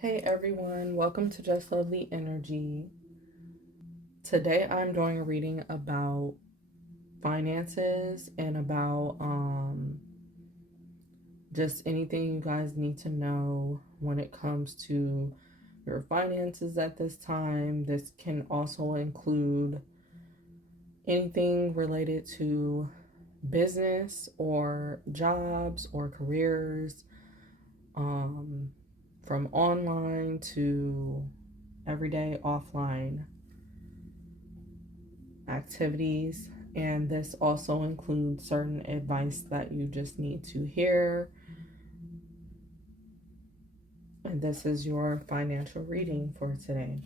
Hey everyone, welcome to Just Lovely Energy. Today I'm doing a reading about finances and about just anything you guys need to know when it comes to your finances at this time. This can also include anything related to business or jobs or careers, um, from online to everyday offline activities. And this also includes certain advice that you just need to hear. And this is your financial reading for today.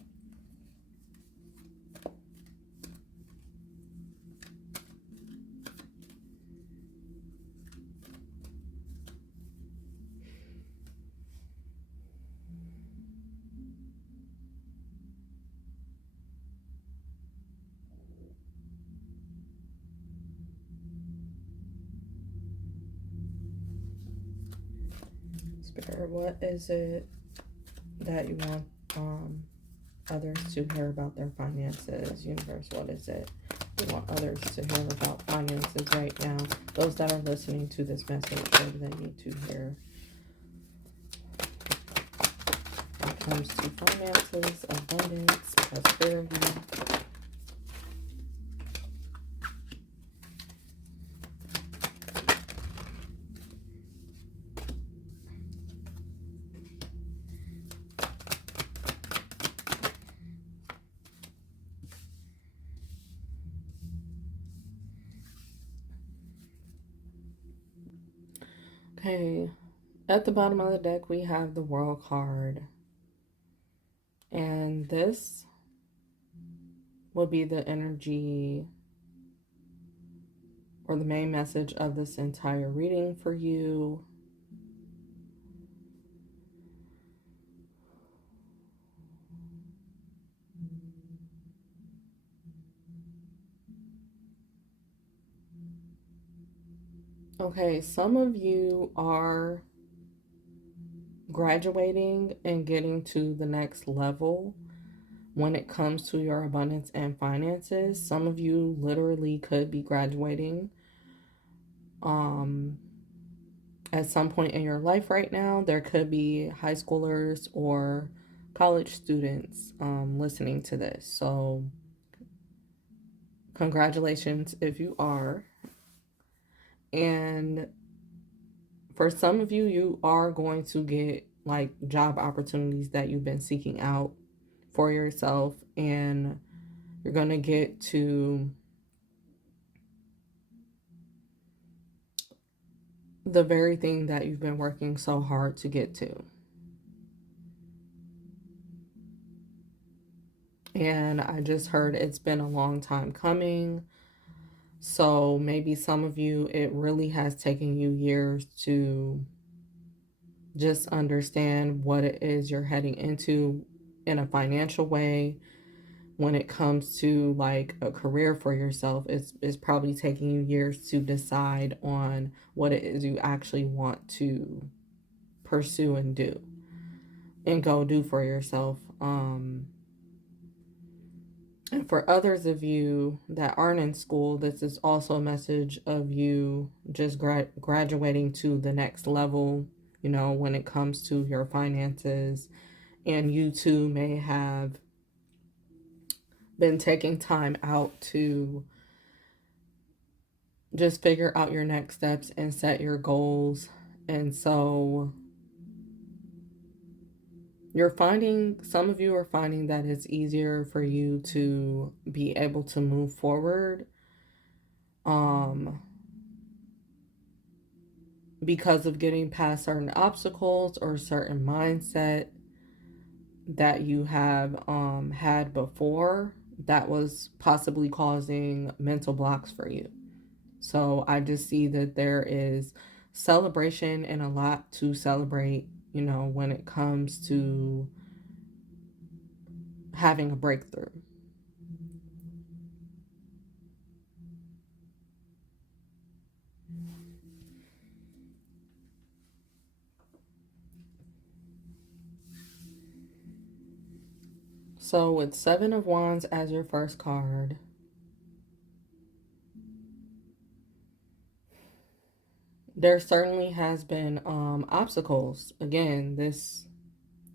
Spirit, what is it that you want others to hear about their finances? Universe, what is it you want others to hear about finances right now? Those that are listening to this message, what do they need to hear when it comes to finances, abundance, prosperity? Okay, at the bottom of the deck, we have the World card. And this will be the energy or the main message of this entire reading for you. Okay, some of you are graduating and getting to the next level when it comes to your abundance and finances. Some of you literally could be graduating at some point in your life right now. There could be high schoolers or college students listening to this. So congratulations if you are. And for some of you, you are going to get like job opportunities that you've been seeking out for yourself, and you're going to get to the very thing that you've been working so hard to get to. And I just heard it's been a long time coming. So maybe some of you, it really has taken you years to just understand what it is you're heading into in a financial way. When it comes to like a career for yourself, it's probably taking you years to decide on what it is you actually want to pursue and do and go do for yourself. And for others of you that aren't in school, this is also a message of you just graduating to the next level, when it comes to your finances. And you too may have been taking time out to just figure out your next steps and set your goals. And so some of you are finding that it's easier for you to be able to move forward because of getting past certain obstacles or certain mindset that you have had before that was possibly causing mental blocks for you. So I just see that there is celebration and a lot to celebrate, when it comes to having a breakthrough. So with Seven of Wands as your first card, there certainly has been obstacles. Again, this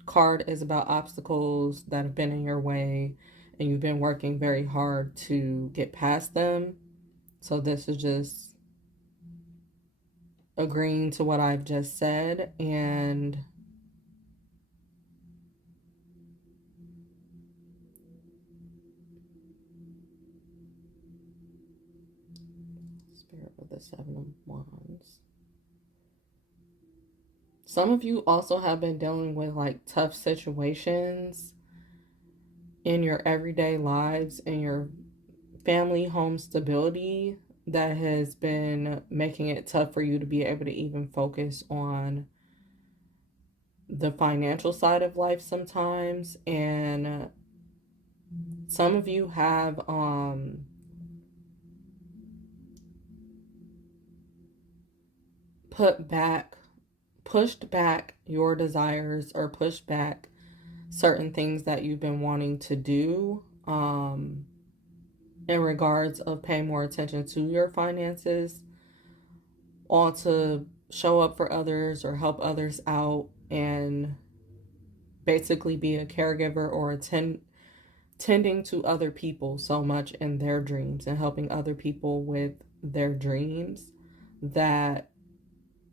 card is about obstacles that have been in your way and you've been working very hard to get past them. So this is just agreeing to what I've just said, and Spirit with the Seven of Wands. Some of you also have been dealing with like tough situations in your everyday lives, in your family home stability, that has been making it tough for you to be able to even focus on the financial side of life sometimes. And some of you have pushed back your desires, or pushed back certain things that you've been wanting to do in regards of paying more attention to your finances, all to show up for others or help others out and basically be a caregiver or tending to other people so much in their dreams and helping other people with their dreams, that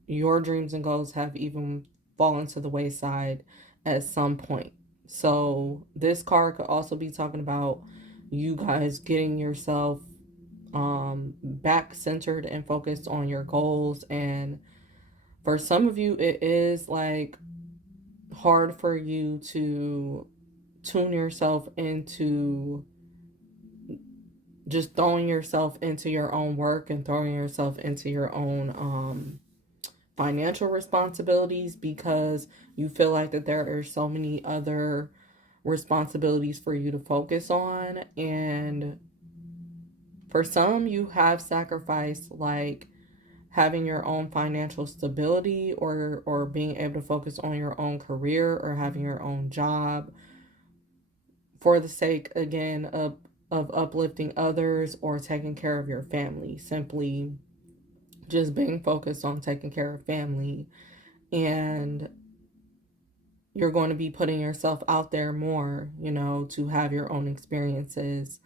your dreams and goals have even fallen to the wayside at some point. So this card could also be talking about you guys getting yourself back centered and focused on your goals. And for some of you, it is like hard for you to tune yourself into just throwing yourself into your own work and throwing yourself into your own financial responsibilities, because you feel like that there are so many other responsibilities for you to focus on. And for some, you have sacrificed like having your own financial stability, or being able to focus on your own career or having your own job for the sake, again, of uplifting others or taking care of your family. Simply just being focused on taking care of family. And you're going to be putting yourself out there more, to have your own experiences,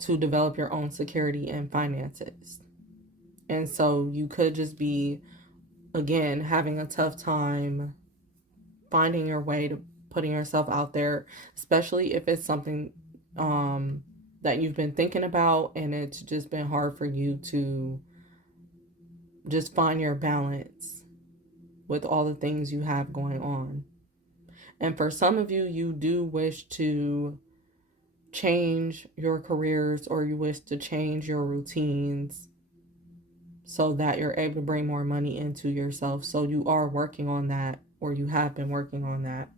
to develop your own security and finances. And so you could just be, again, having a tough time finding your way to putting yourself out there, especially if it's something that you've been thinking about and it's just been hard for you to just find your balance with all the things you have going on. And for some of you, you do wish to change your careers, or you wish to change your routines so that you're able to bring more money into yourself. So you are working on that, or you have been working on that.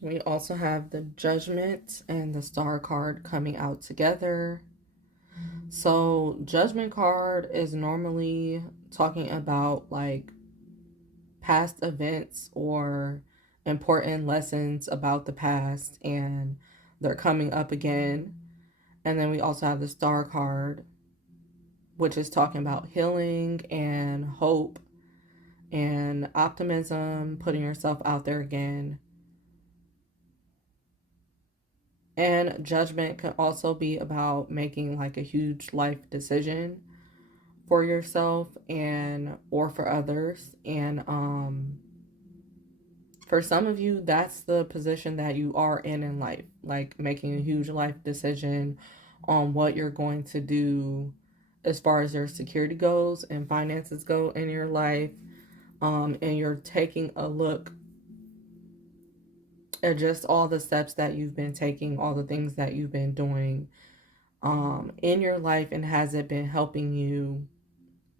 We also have the Judgment and the Star card coming out together. So Judgment card is normally talking about like past events or important lessons about the past, and they're coming up again. And then we also have the Star card, which is talking about healing and hope and optimism, putting yourself out there again. And Judgment can also be about making like a huge life decision for yourself and or for others. And for some of you, that's the position that you are in life, like making a huge life decision on what you're going to do as far as your security goes and finances go in your life. And you're taking a look at just all the steps that you've been taking, all the things that you've been doing in your life, and has it been helping you,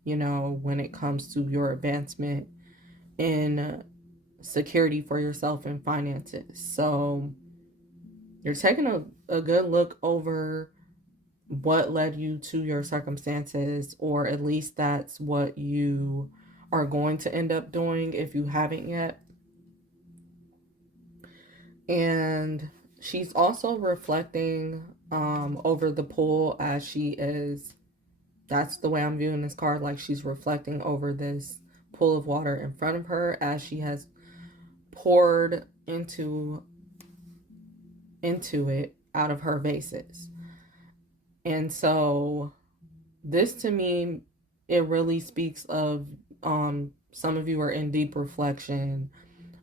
when it comes to your advancement in security for yourself and finances. So you're taking a good look over what led you to your circumstances, or at least that's what you are going to end up doing if you haven't yet. And she's also reflecting over the pool as she is. That's the way I'm viewing this card. Like she's reflecting over this pool of water in front of her as she has poured into it out of her vases. And so this to me, it really speaks of some of you are in deep reflection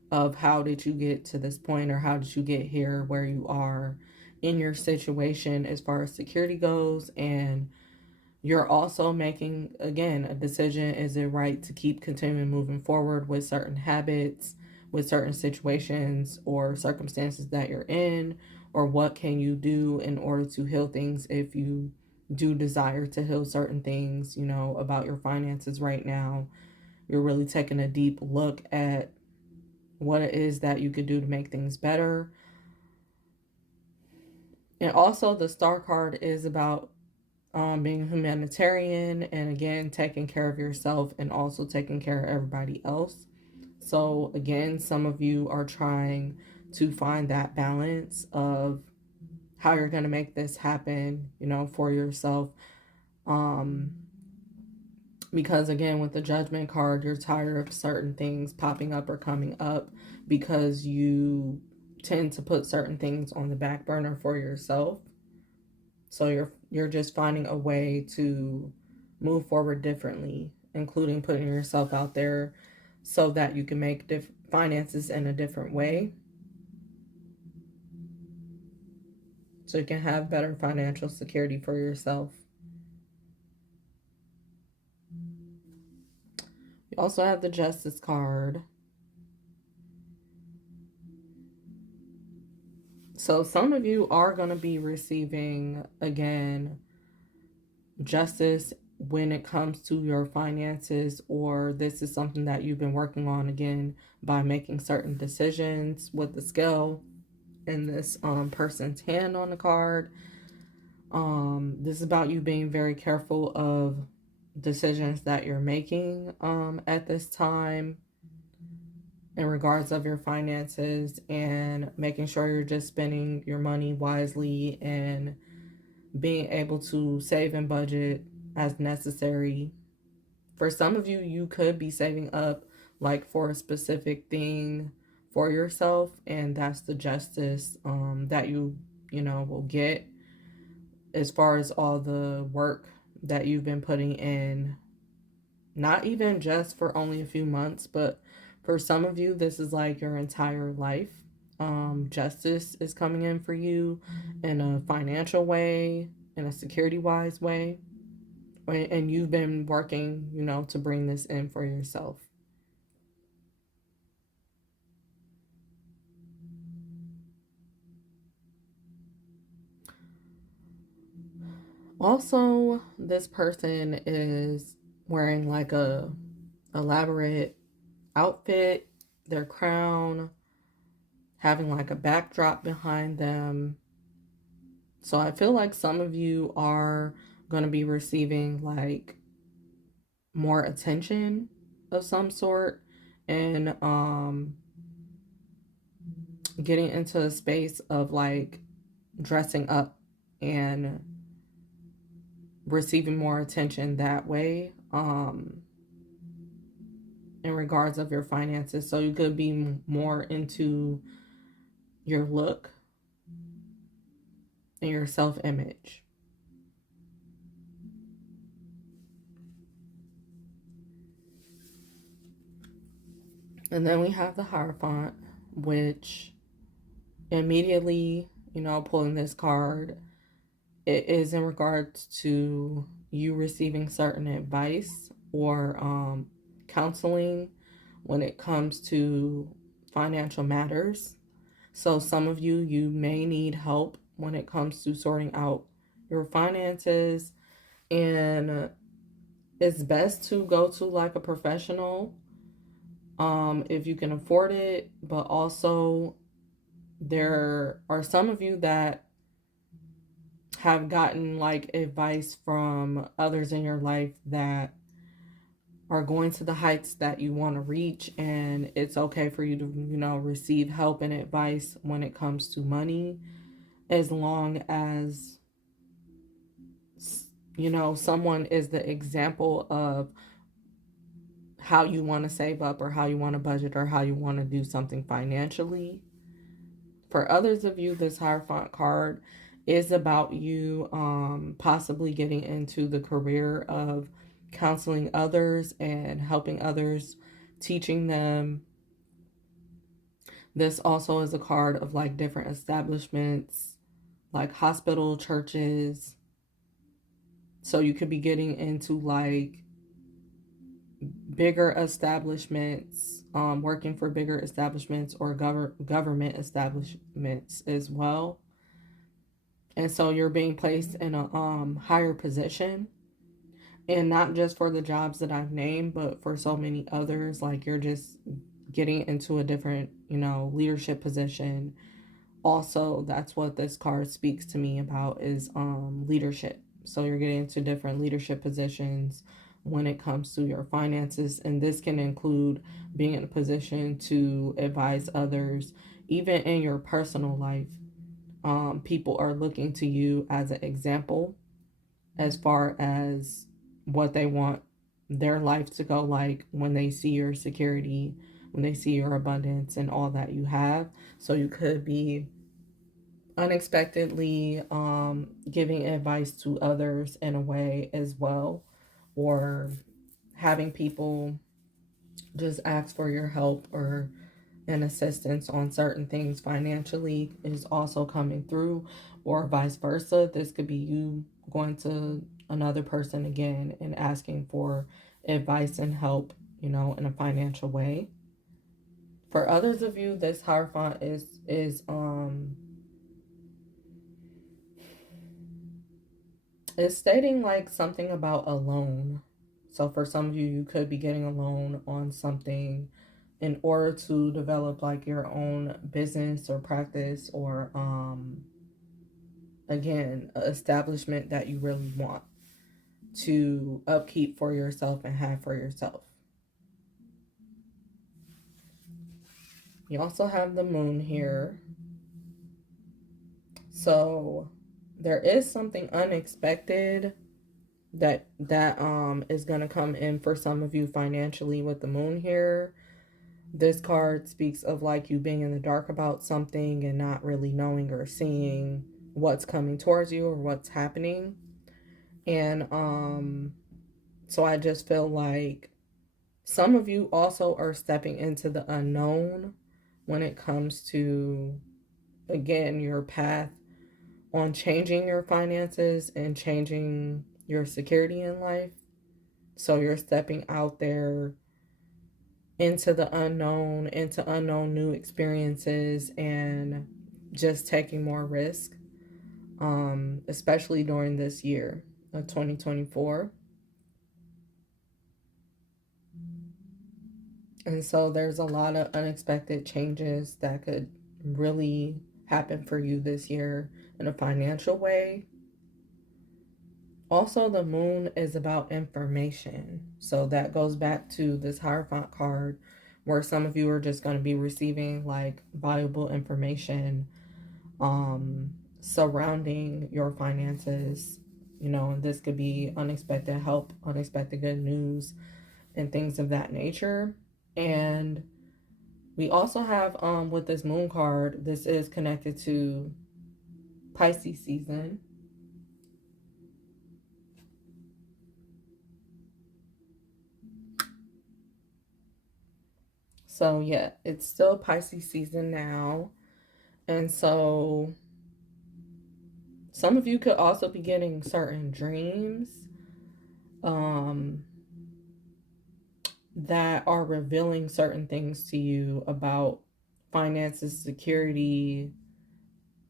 of how did you get to this point, or how did you get here where you are in your situation as far as security goes. And you're also making, again, a decision. Is it right to keep continuing moving forward with certain habits, with certain situations or circumstances that you're in? Or what can you do in order to heal things if you do desire to heal certain things, about your finances right now? You're really taking a deep look at what it is that you could do to make things better. And also, the Star card is about being humanitarian, and again, taking care of yourself and also taking care of everybody else. So, again, some of you are trying to find that balance of how you're going to make this happen, for yourself. Because again, with the Judgment card, you're tired of certain things popping up or coming up because you tend to put certain things on the back burner for yourself. So you're just finding a way to move forward differently, including putting yourself out there so that you can make finances in a different way, so you can have better financial security for yourself. We also have the Justice card. So some of you are going to be receiving, again, justice when it comes to your finances, or this is something that you've been working on, again, by making certain decisions with the scale and this person's hand on the card. This is about you being very careful of decisions that you're making at this time in regards of your finances, and making sure you're just spending your money wisely and being able to save and budget as necessary. For some of you, you could be saving up like for a specific thing for yourself, and that's the justice that you will get as far as all the work that you've been putting in, not even just for only a few months, but for some of you, this is like your entire life. Justice is coming in for you in a financial way, in a security wise way. And you've been working, to bring this in for yourself. Also, this person is wearing like a elaborate outfit, their crown, having like a backdrop behind them. So I feel like some of you are going to be receiving like more attention of some sort, and getting into a space of like dressing up and receiving more attention that way in regards of your finances. So you could be more into your look and your self-image. And then we have the Hierophant, which immediately, pulling this card, it is in regards to you receiving certain advice or counseling when it comes to financial matters. So some of you may need help when it comes to sorting out your finances, and it's best to go to like a professional if you can afford it. But also, there are some of you that have gotten like advice from others in your life that are going to the heights that you want to reach, and it's okay for you to, receive help and advice when it comes to money, as long as, someone is the example of how you want to save up or how you want to budget or how you want to do something financially. For others of you, this Hierophant card is about you possibly getting into the career of counseling others and helping others, teaching them. This also is a card of like different establishments, like hospital, churches. So you could be getting into like bigger establishments, working for bigger establishments or government establishments as well. And so you're being placed in a higher position, and not just for the jobs that I've named, but for so many others. Like you're just getting into a different, leadership position. Also, that's what this card speaks to me about, is leadership. So you're getting into different leadership positions when it comes to your finances, and this can include being in a position to advise others, even in your personal life. People are looking to you as an example as far as what they want their life to go like when they see your security, when they see your abundance and all that you have. So you could be unexpectedly giving advice to others in a way as well, or having people just ask for your help or an assistance on certain things financially is also coming through, or vice versa. This could be you going to another person again and asking for advice and help, in a financial way. For others of you, this Hierophant is stating like something about a loan. So for some of you, you could be getting a loan on something in order to develop like your own business or practice, or again, an establishment that you really want to upkeep for yourself and have for yourself. You also have the moon here. So there is something unexpected that is going to come in for some of you financially with the moon here. This card speaks of like you being in the dark about something and not really knowing or seeing what's coming towards you or what's happening. And so I just feel like some of you also are stepping into the unknown when it comes to, again, your path on changing your finances and changing your security in life. So you're stepping out there into the unknown, into unknown new experiences, and just taking more risk, especially during this year of 2024. And so there's a lot of unexpected changes that could really happen for you this year in a financial way. Also, the moon is about information. So that goes back to this Hierophant card, where some of you are just going to be receiving like valuable information surrounding your finances. And this could be unexpected help, unexpected good news, and things of that nature. And we also have with this moon card, this is connected to Pisces season. So yeah, it's still Pisces season now. And so some of you could also be getting certain dreams that are revealing certain things to you about finances, security,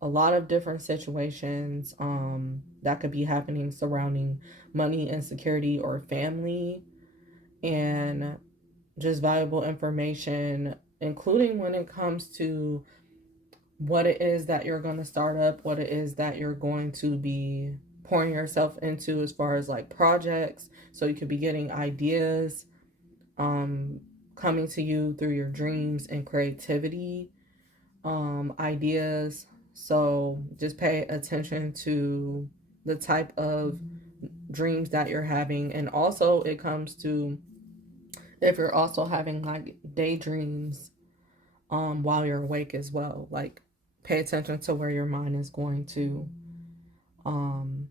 a lot of different situations that could be happening surrounding money and security or family, and just valuable information, including when it comes to what it is that you're going to start up, what it is that you're going to be pouring yourself into as far as like projects. So you could be getting ideas coming to you through your dreams and creativity, ideas. So just pay attention to the type of dreams that you're having. And also, it comes to if you're also having like daydreams while you're awake as well. Like, pay attention to where your mind is going to. Um,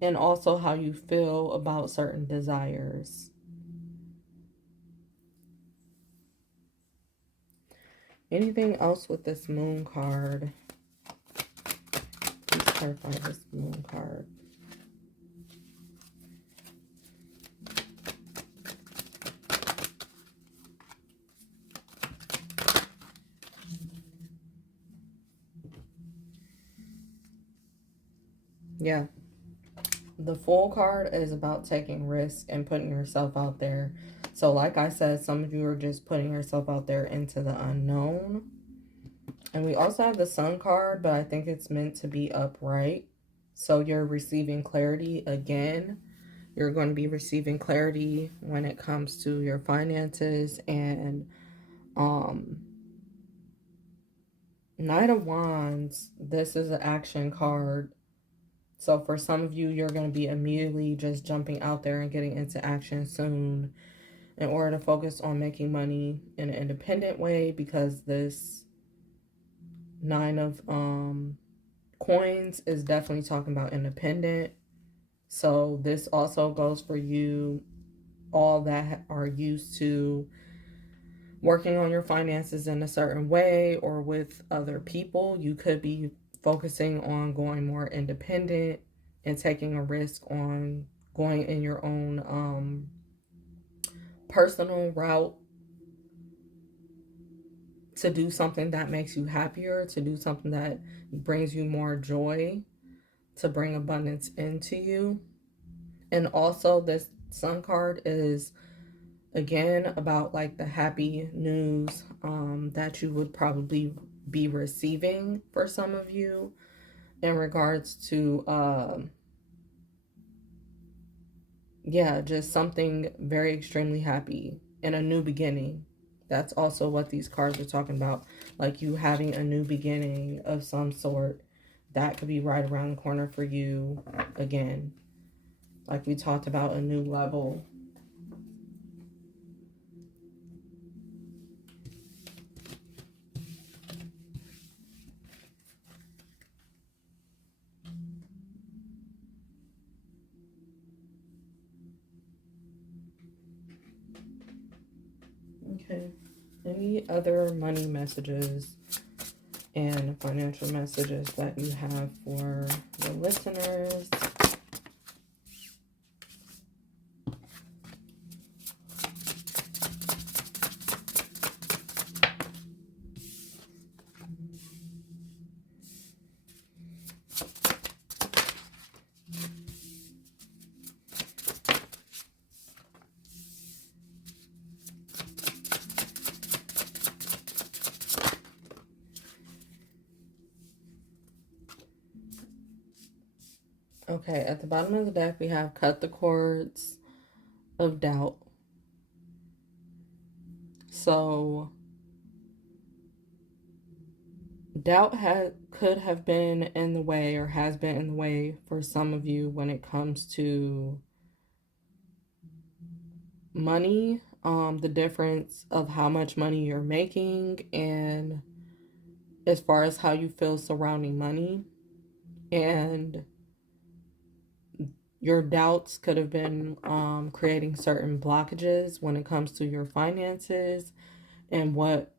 and also how you feel about certain desires. Anything else with this moon card? Please clarify this moon card. Yeah. The Fool card is about taking risks and putting yourself out there. So like I said, some of you are just putting yourself out there into the unknown. And we also have the Sun card, but I think it's meant to be upright. So you're receiving clarity again. You're going to be receiving clarity when it comes to your finances. And Knight of Wands, this is an action card. So for some of you, you're going to be immediately just jumping out there and getting into action soon in order to focus on making money in an independent way, because this Nine of Coins is definitely talking about independent. So this also goes for you all that are used to working on your finances in a certain way or with other people. You could be focusing on going more independent and taking a risk on going in your own personal route to do something that makes you happier, to do something that brings you more joy, to bring abundance into you. And also, this Sun card is again about like the happy news that you would probably be receiving for some of you in regards to yeah, just something very extremely happy and a new beginning. That's also what these cards are talking about, like you having a new beginning of some sort. That could be right around the corner for you again, like we talked about, a new level. Okay. Any other money messages and financial messages that you have for the listeners? Okay, at the bottom of the deck, we have cut the cords of doubt. So, doubt could have been in the way or has been in the way for some of you when it comes to money, the difference of how much money you're making, and as far as how you feel surrounding money. And your doubts could have been creating certain blockages when it comes to your finances and what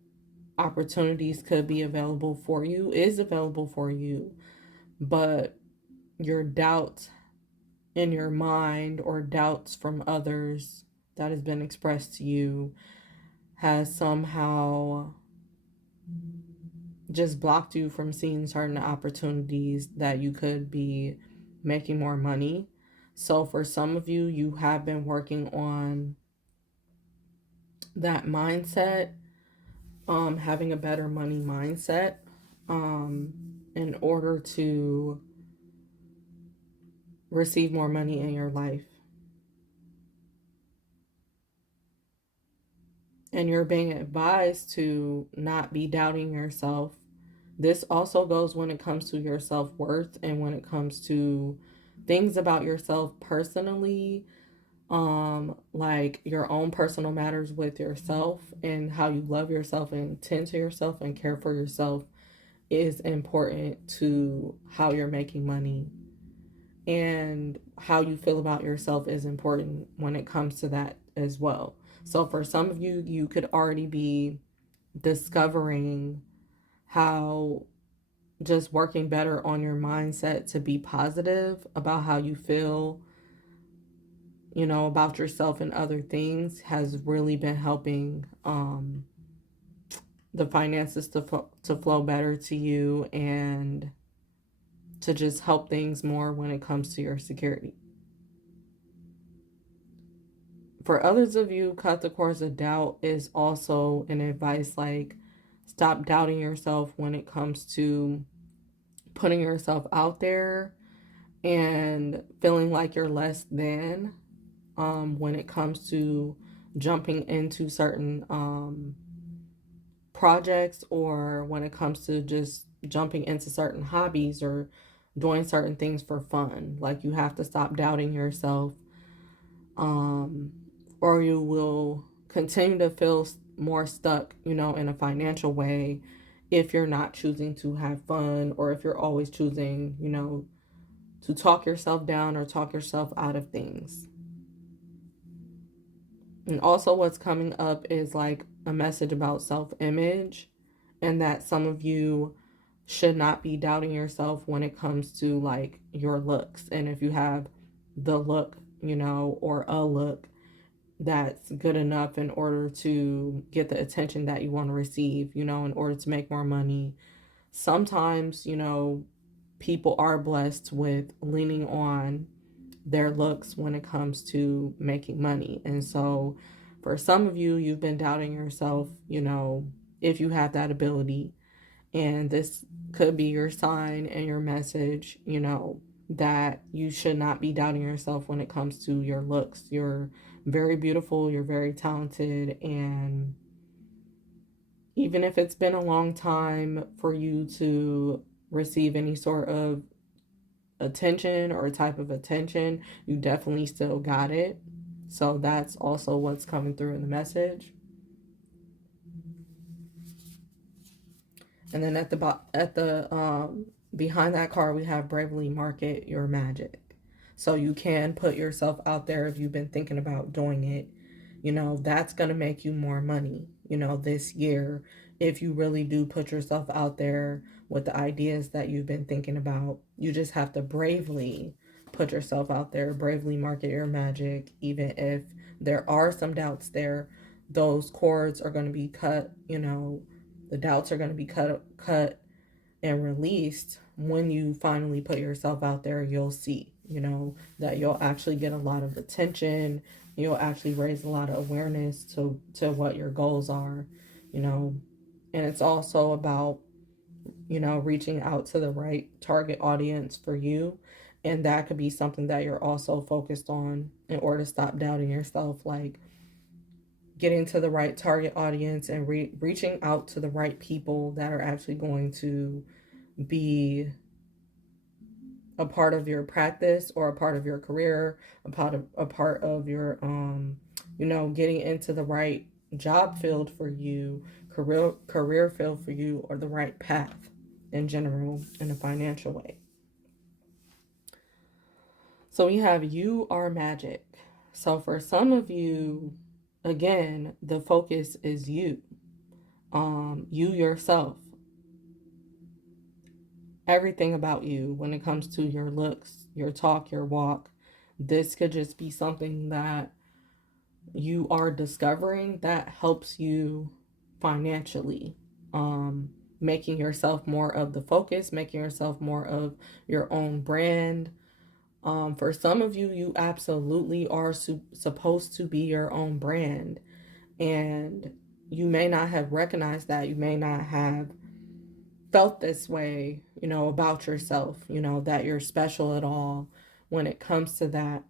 opportunities could be available for you, is available for you. But your doubts in your mind or doubts from others that has been expressed to you has somehow just blocked you from seeing certain opportunities that you could be making more money. So for some of you, you have been working on that mindset, having a better money mindset, in order to receive more money in your life. and you're being advised to not be doubting yourself. This also goes when it comes to your self-worth and when it comes to things about yourself personally, like your own personal matters with yourself and how you love yourself and tend to yourself and care for yourself is important to how you're making money, and how you feel about yourself is important when it comes to that as well. So for some of you, you could already be discovering how just working better on your mindset to be positive about how you feel, about yourself and other things has really been helping the finances to flow better to you and to just help things more when it comes to your security. For others of you, cut the cords of doubt is also an advice like stop doubting yourself when it comes to putting yourself out there and feeling like you're less than, when it comes to jumping into certain projects, or when it comes to just jumping into certain hobbies or doing certain things for fun. Like you have to stop doubting yourself, um, or you will continue to feel more stuck, in a financial way if you're not choosing to have fun, or if you're always choosing, to talk yourself down or talk yourself out of things. And also, what's coming up is like a message about self image, and that some of you should not be doubting yourself when it comes to like your looks. And if you have the look, or a look that's good enough in order to get the attention that you want to receive, in order to make more money. Sometimes, people are blessed with leaning on their looks when it comes to making money. And so for some of you, you've been doubting yourself, if you have that ability. And this could be your sign and your message, that you should not be doubting yourself when it comes to your looks. You're very beautiful, you're very talented, and even if it's been a long time for you to receive any sort of attention or type of attention, you definitely still got it. So that's also what's coming through in the message. And then at the behind that card, we have bravely market your magic. So you can put yourself out there if you've been thinking about doing it. That's going to make you more money, this year, if you really do put yourself out there with the ideas that you've been thinking about. You just have to bravely put yourself out there, bravely market your magic, even if there are some doubts there. Those cords are going to be cut, the doubts are going to be cut and released when you finally put yourself out there. You'll see, that you'll actually get a lot of attention. You'll actually raise a lot of awareness to what your goals are, and it's also about, reaching out to the right target audience for you. And that could be something that you're also focused on in order to stop doubting yourself, like getting to the right target audience and reaching out to the right people that are actually going to be a part of your practice or a part of your career, a part of your getting into the right job field for you, career field for you, or the right path in general in a financial way. So we have you are magic. So for some of you, again, the focus is you. You yourself. Everything about you when it comes to your looks, your talk, your walk. This could just be something that you are discovering that helps you financially. Making yourself more of the focus, making yourself more of your own brand. For some of you, you absolutely are supposed to be your own brand. And you may not have recognized that. You may not have felt this way, about yourself, that you're special at all when it comes to that.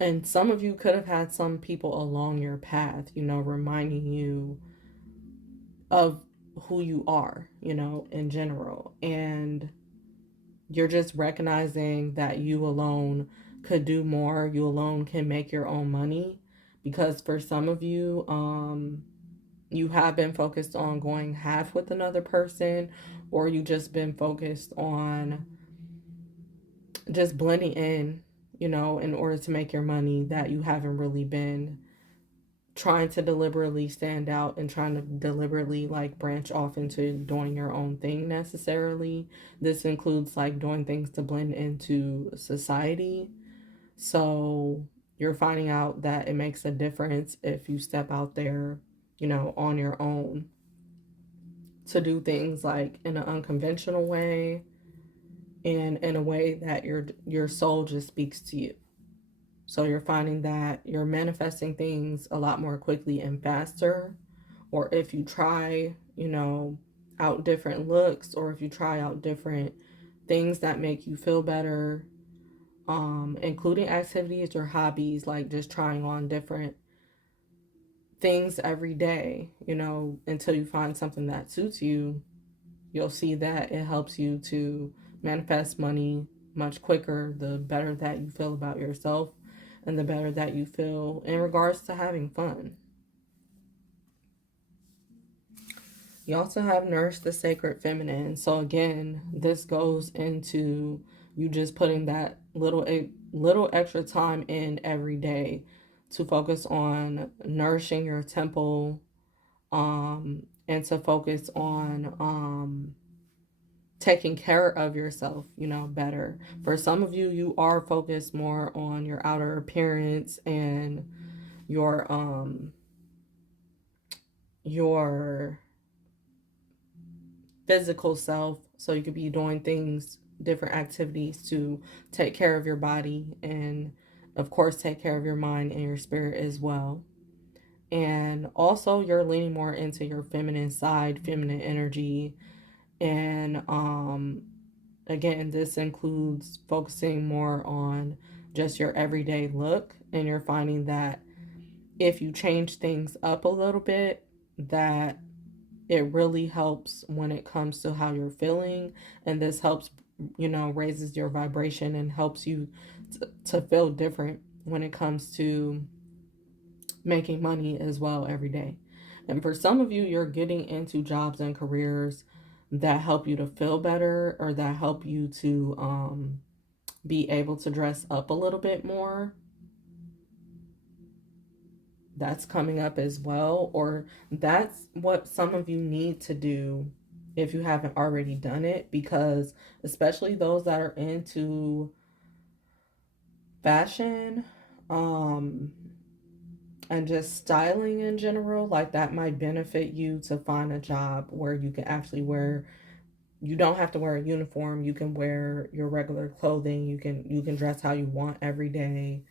And some of you could have had some people along your path, reminding you of who you are, in general. And you're just recognizing that you alone could do more. You alone can make your own money. Because for some of you, you have been focused on going half with another person, or you just been focused on just blending in, in order to make your money, that you haven't really been trying to deliberately stand out and trying to deliberately like branch off into doing your own thing necessarily. This includes like doing things to blend into society. So you're finding out that it makes a difference if you step out there, on your own, to do things like in an unconventional way and in a way that your soul just speaks to you. So you're finding that you're manifesting things a lot more quickly and faster. Or if you try, out different looks, or if you try out different things that make you feel better, including activities or hobbies, like just trying on different things every day, until you find something that suits you, you'll see that it helps you to manifest money much quicker the better that you feel about yourself and the better that you feel in regards to having fun. You also have Nourish the Sacred Feminine. So again, this goes into you just putting that little extra time in every day to focus on nourishing your temple, and to focus on taking care of yourself, better. For some of you, you are focused more on your outer appearance and your physical self. So you could be doing things, different activities to take care of your body and of course take care of your mind and your spirit as well. And also you're leaning more into your feminine side, feminine energy. And again, this includes focusing more on just your everyday look, and you're finding that if you change things up a little bit, that it really helps when it comes to how you're feeling. And this helps, raises your vibration and helps you to feel different when it comes to making money as well every day. And for some of you, you're getting into jobs and careers that help you to feel better, or that help you to be able to dress up a little bit more. That's coming up as well, or that's what some of you need to do if you haven't already done it, because especially those that are into fashion, um and just styling in general, like that might benefit you to find a job where you can actually wear, you don't have to wear a uniform, you can wear your regular clothing, you can dress how you want every day.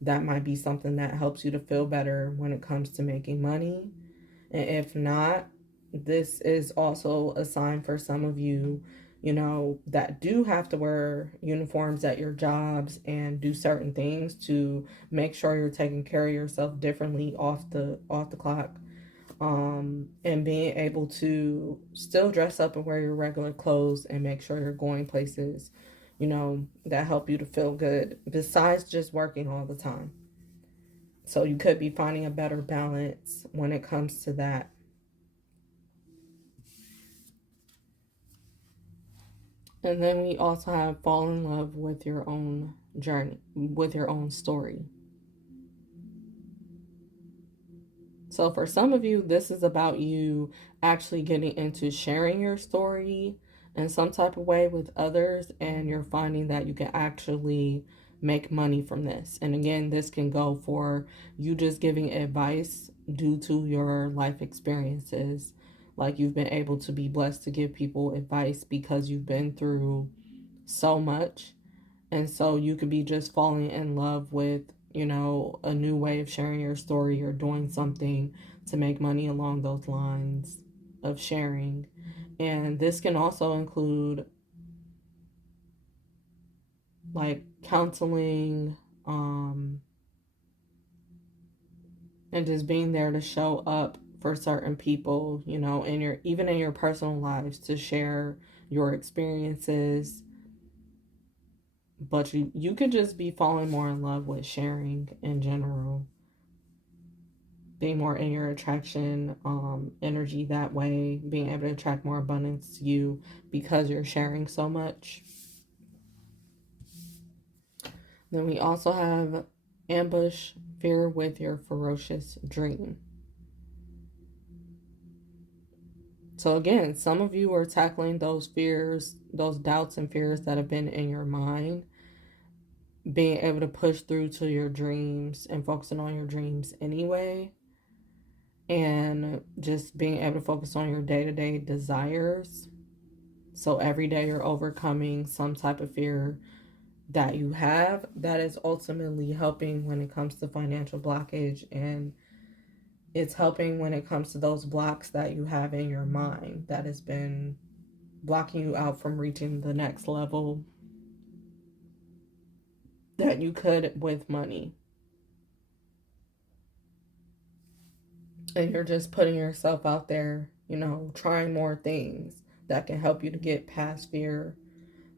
That might be something that helps you to feel better when it comes to making money. And if not, this is also a sign for some of you, that do have to wear uniforms at your jobs and do certain things to make sure you're taking care of yourself differently off the clock. And being able to still dress up and wear your regular clothes and make sure you're going places, that help you to feel good besides just working all the time. So you could be finding a better balance when it comes to that. And then we also have fall in love with your own journey, with your own story. So for some of you, this is about you actually getting into sharing your story in some type of way with others, and you're finding that you can actually make money from this. And again, this can go for you just giving advice due to your life experiences. Like you've been able to be blessed to give people advice because you've been through so much. And so you could be just falling in love with, a new way of sharing your story or doing something to make money along those lines of sharing. And this can also include like counseling, and just being there to show up for certain people, you know, in your, even in your personal lives, to share your experiences. But you could just be falling more in love with sharing in general, being more in your attraction energy that way, being able to attract more abundance to you because you're sharing so much. Then we also have ambush fear with your ferocious dream. So again, some of you are tackling those fears, those doubts and fears that have been in your mind, being able to push through to your dreams and focusing on your dreams anyway, and just being able to focus on your day-to-day desires. So every day you're overcoming some type of fear that you have that is ultimately helping when it comes to financial blockage, and it's helping when it comes to those blocks that you have in your mind that has been blocking you out from reaching the next level that you could with money. And you're just putting yourself out there, you know, trying more things that can help you to get past fear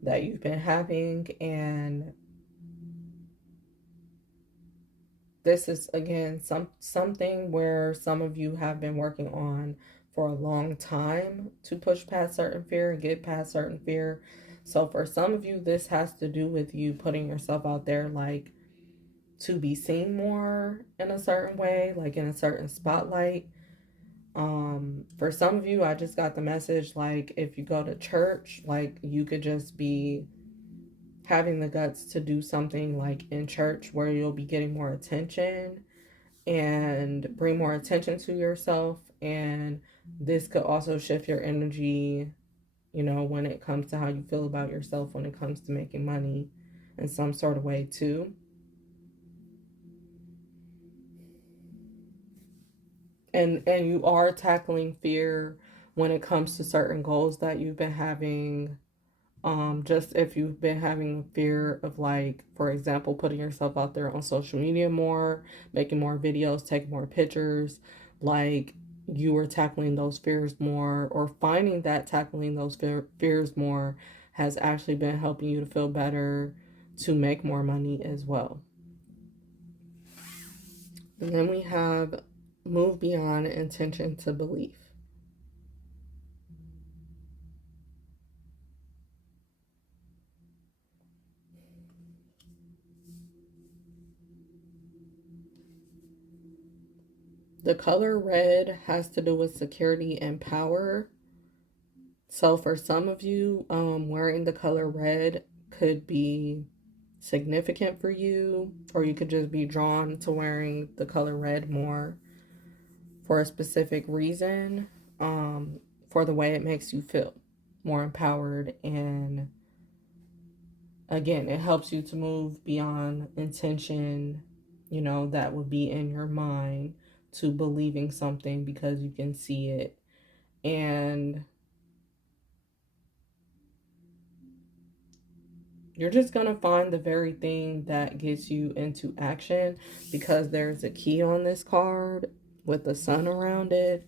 that you've been having. And this is again something where some of you have been working on for a long time to push past certain fear and get past certain fear. So for some of you, this has to do with you putting yourself out there, like to be seen more in a certain way, like in a certain spotlight. For some of you, I just got the message, like if you go to church, like you could just be having the guts to do something like in church where you'll be getting more attention and bring more attention to yourself. And this could also shift your energy, you know, when it comes to how you feel about yourself when it comes to making money in some sort of way too. And you are tackling fear when it comes to certain goals that you've been having. Just if you've been having fear of, like, for example, putting yourself out there on social media more, making more videos, taking more pictures, like you are tackling those fears more, or finding that tackling those fears more has actually been helping you to feel better, to make more money as well. And then we have move beyond intention to belief. The color red has to do with security and power. So for some of you, wearing the color red could be significant for you, or you could just be drawn to wearing the color red more for a specific reason, for the way it makes you feel more empowered. And again, it helps you to move beyond intention, you know, that would be in your mind, to believing something because you can see it. And you're just going to find the very thing that gets you into action, because there's a key on this card with the sun around it.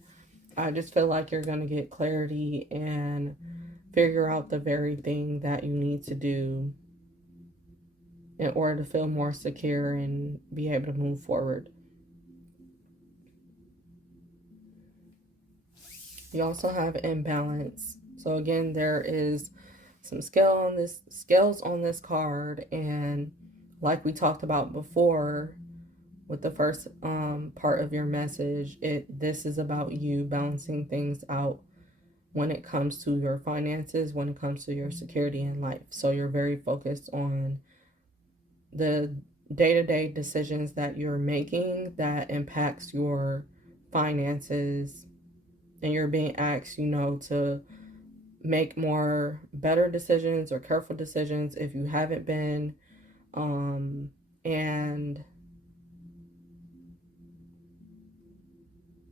I just feel like you're going to get clarity and figure out the very thing that you need to do in order to feel more secure and be able to move forward. You also have imbalance. So again, there is some scales on this card, and like we talked about before with the first part of your message, this is about you balancing things out when it comes to your finances, when it comes to your security in life. So you're very focused on the day-to-day decisions that you're making that impacts your finances, and you're being asked, you know, to make more better decisions or careful decisions if you haven't been. And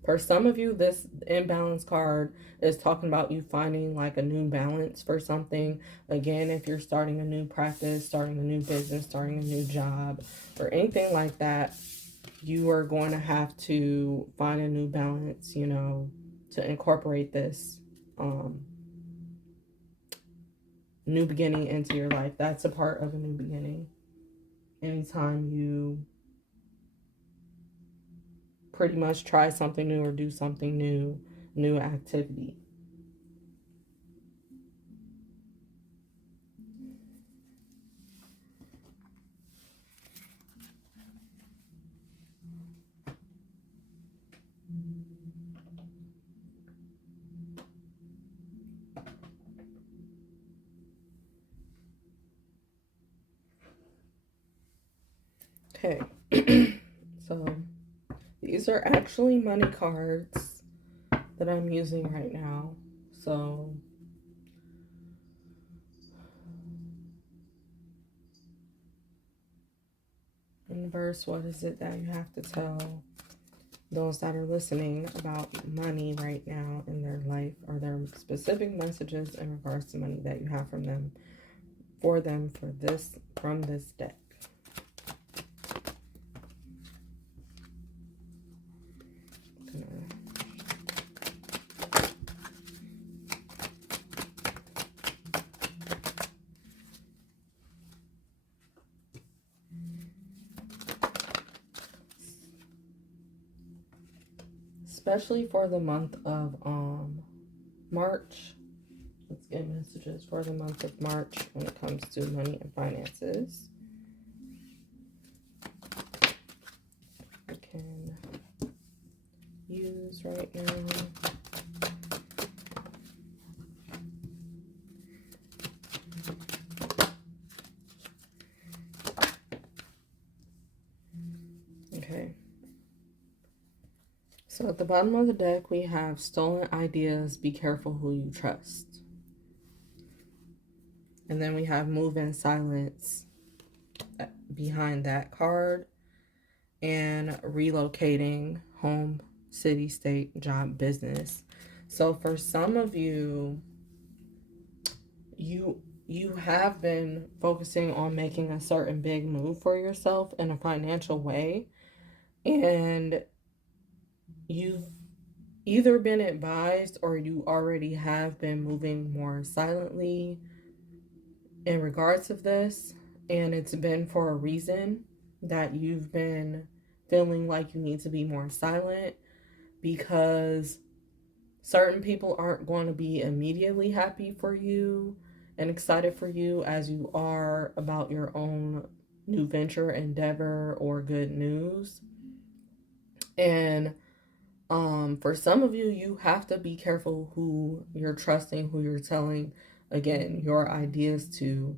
for some of you, this imbalance card is talking about you finding like a new balance for something. Again, if you're starting a new practice, starting a new business, starting a new job, or anything like that, you are going to have to find a new balance, you know, to incorporate this new beginning into your life. That's a part of a new beginning. Anytime you pretty much try something new or do something new, new activity. Okay, so these are actually money cards that I'm using right now. So in verse, what is it that you have to tell those that are listening about money right now in their life? Are there specific messages in regards to money that you have from them for this from this deck? Especially for the month of March. Let's get messages for the month of March when it comes to money and finances. I can use right now. Okay. So at the bottom of the deck, we have stolen ideas. Be careful who you trust. And then we have move in silence behind that card. And relocating home, city, state, job, business. So for some of you, you have been focusing on making a certain big move for yourself in a financial way, and you've either been advised or you already have been moving more silently in regards of this, and it's been for a reason that you've been feeling like you need to be more silent, because certain people aren't going to be immediately happy for you and excited for you as you are about your own new venture, endeavor, or good news. And for some of you, you have to be careful who you're trusting, who you're telling, again, your ideas to,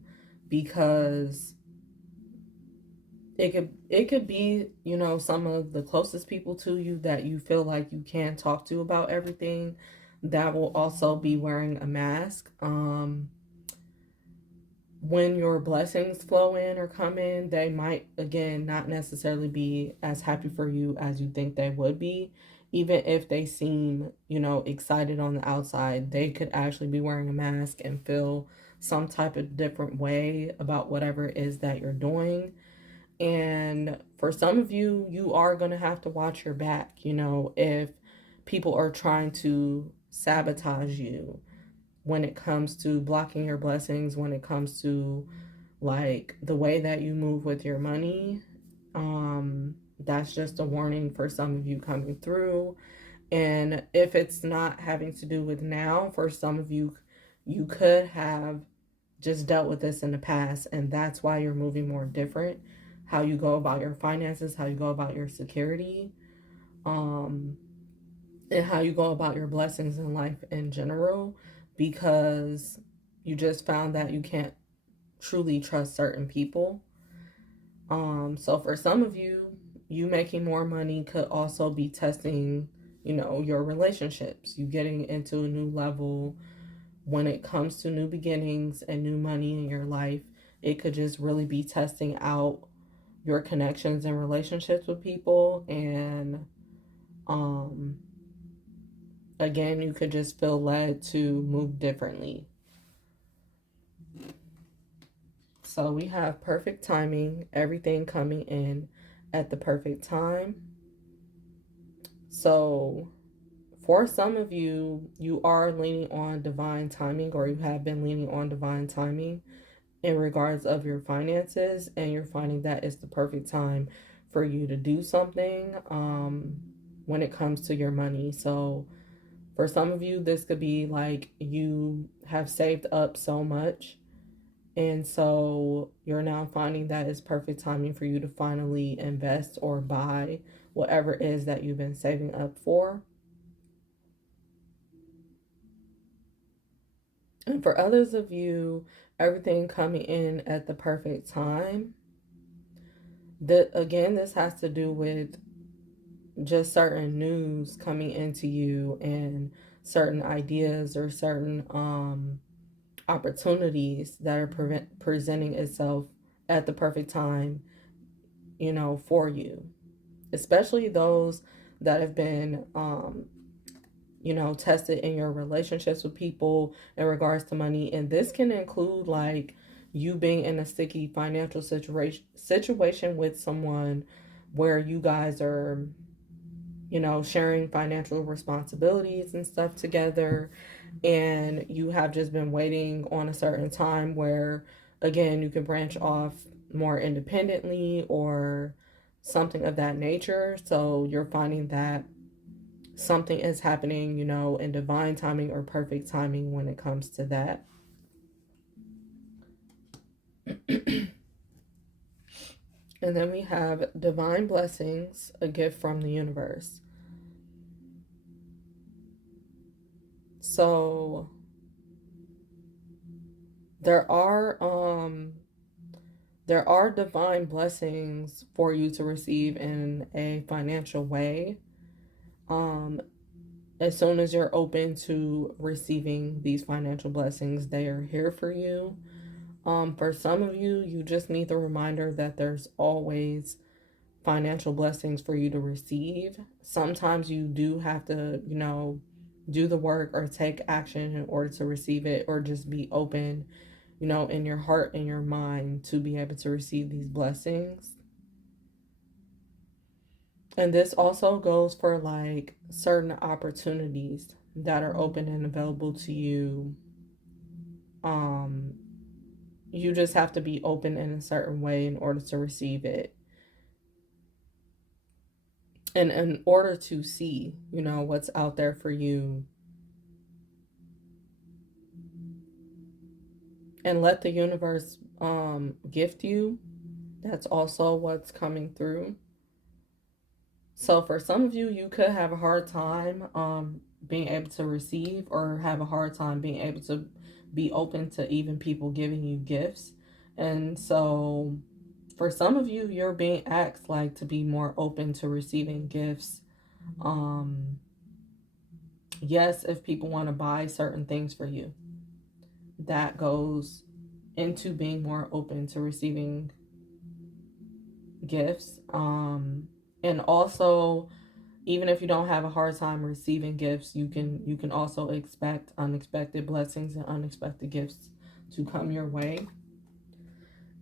because it could be, you know, some of the closest people to you that you feel like you can talk to about everything that will also be wearing a mask. When your blessings flow in or come in, they might, again, not necessarily be as happy for you as you think they would be. Even if they seem, you know, excited on the outside, they could actually be wearing a mask and feel some type of different way about whatever it is that you're doing. And for some of you, you are going to have to watch your back, you know, if people are trying to sabotage you when it comes to blocking your blessings, when it comes to like the way that you move with your money. That's just a warning for some of you coming through. And if it's not having to do with now, for some of you, you could have just dealt with this in the past, and that's why you're moving more different. How you go about your finances, how you go about your security, and how you go about your blessings in life in general, because you just found that you can't truly trust certain people. So for some of you, you making more money could also be testing, you know, your relationships. You getting into a new level when it comes to new beginnings and new money in your life. It could just really be testing out your connections and relationships with people. And again, you could just feel led to move differently. So we have perfect timing, everything coming in at the perfect time. So for some of you, you are leaning on divine timing, or you have been leaning on divine timing in regards of your finances, and you're finding that it's the perfect time for you to do something when it comes to your money. So for some of you, this could be like you have saved up so much, and so you're now finding that it's perfect timing for you to finally invest or buy whatever it is that you've been saving up for. And for others of you, everything coming in at the perfect time. Again, this has to do with just certain news coming into you and certain ideas or certain opportunities that are presenting itself at the perfect time, for you. Especially those that have been tested in your relationships with people in regards to money. And this can include like you being in a sticky financial situation with someone where you guys are, sharing financial responsibilities and stuff together. And you have just been waiting on a certain time where, again, you can branch off more independently or something of that nature. So you're finding that something is happening, in divine timing or perfect timing when it comes to that. And then we have divine blessings, a gift from the universe. So there are divine blessings for you to receive in a financial way. As soon as you're open to receiving these financial blessings, they are here for you. For some of you, you just need the reminder that there's always financial blessings for you to receive. Sometimes you do have to, do the work or take action in order to receive it, or just be open, in your heart and your mind to be able to receive these blessings. And this also goes for like certain opportunities that are open and available to you. You just have to be open in a certain way in order to receive it. And in order to see, what's out there for you. And let the universe gift you. That's also what's coming through. So for some of you, you could have a hard time being able to receive, or have a hard time being able to be open to even people giving you gifts. And so for some of you, you're being asked like to be more open to receiving gifts. Yes, if people want to buy certain things for you, that goes into being more open to receiving gifts. And also, even if you don't have a hard time receiving gifts, you can also expect unexpected blessings and unexpected gifts to come your way.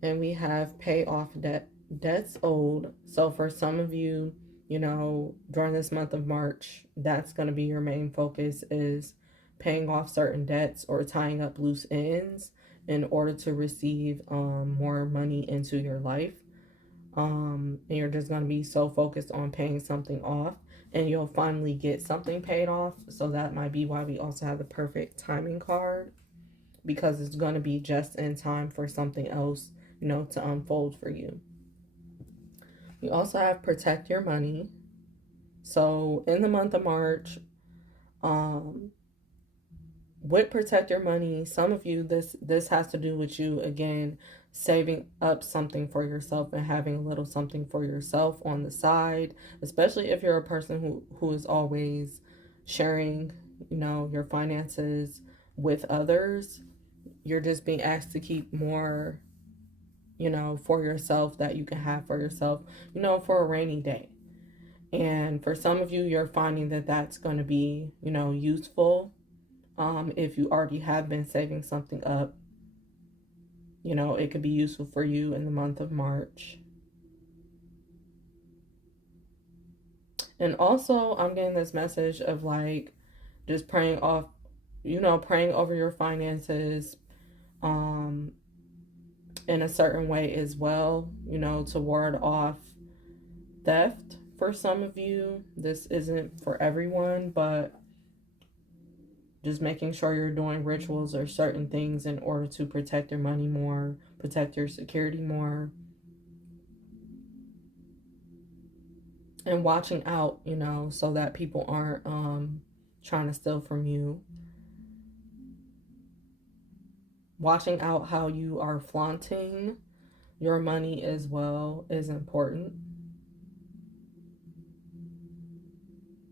And we have pay off debts owed. So for some of you, during this month of March, that's going to be your main focus, is paying off certain debts or tying up loose ends in order to receive more money into your life. And you're just going to be so focused on paying something off, and you'll finally get something paid off. So that might be why we also have the perfect timing card, because it's going to be just in time for something else, to unfold for you. We also have protect your money. So in the month of March, with protect your money, some of you, this has to do with you, again, saving up something for yourself and having a little something for yourself on the side, especially if you're a person who is always sharing, your finances with others. You're just being asked to keep more, for yourself, that you can have for yourself, for a rainy day. And for some of you, you're finding that that's going to be, useful. If you already have been saving something up, it could be useful for you in the month of March. And also, I'm getting this message of like just praying off, praying over your finances um, in a certain way as well, to ward off theft for some of you. This isn't for everyone, but just making sure you're doing rituals or certain things in order to protect your money more, protect your security more, and watching out, so that people aren't trying to steal from you. Watching out how you are flaunting your money as well is important.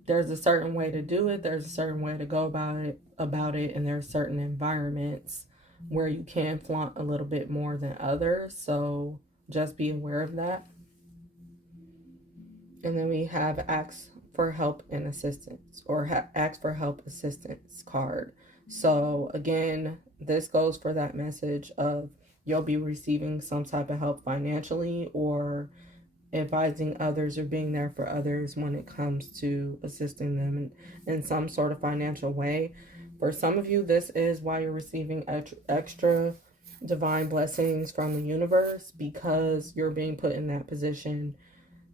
There's a certain way to do it, there's a certain way to go about it, and there's certain environments where you can flaunt a little bit more than others, so just be aware of that. And then we have ask for help and assistance, or ask for help assistance card. So again, this goes for that message of you'll be receiving some type of help financially, or advising others or being there for others when it comes to assisting them in some sort of financial way. For some of you, this is why you're receiving extra divine blessings from the universe, because you're being put in that position,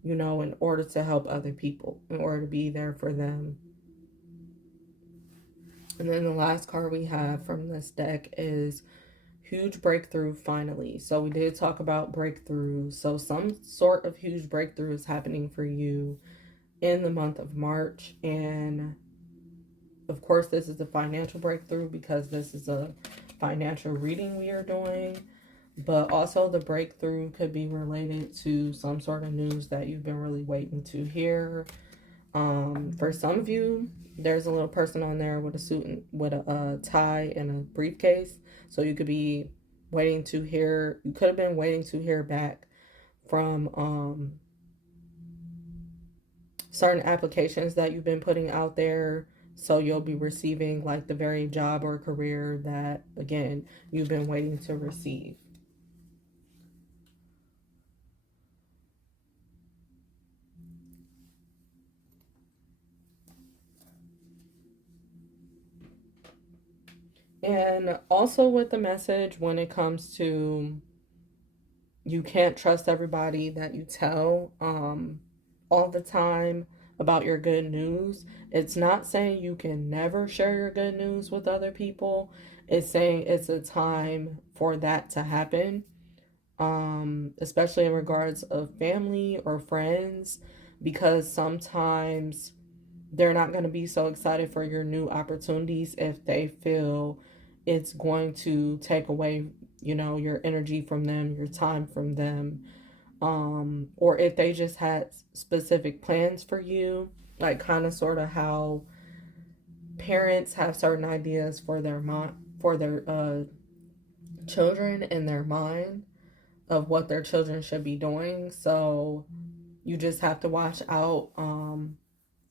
in order to help other people, in order to be there for them. And then the last card we have from this deck is huge breakthrough finally. So we did talk about breakthroughs. So some sort of huge breakthrough is happening for you in the month of March. And of course, this is a financial breakthrough because this is a financial reading we are doing. But also the breakthrough could be related to some sort of news that you've been really waiting to hear. For some of you, there's a little person on there with a suit and with a tie and a briefcase. So you could be waiting to hear, you could have been waiting to hear back from certain applications that you've been putting out there. So you'll be receiving like the very job or career that, again, you've been waiting to receive. And also with the message, when it comes to you can't trust everybody that you tell all the time about your good news. It's not saying you can never share your good news with other people. It's saying it's a time for that to happen, especially in regards of family or friends, because sometimes they're not going to be so excited for your new opportunities if they feel it's going to take away, your energy from them, your time from them, or if they just had specific plans for you, like kind of sort of how parents have certain ideas for their children in their mind of what their children should be doing. So you just have to watch out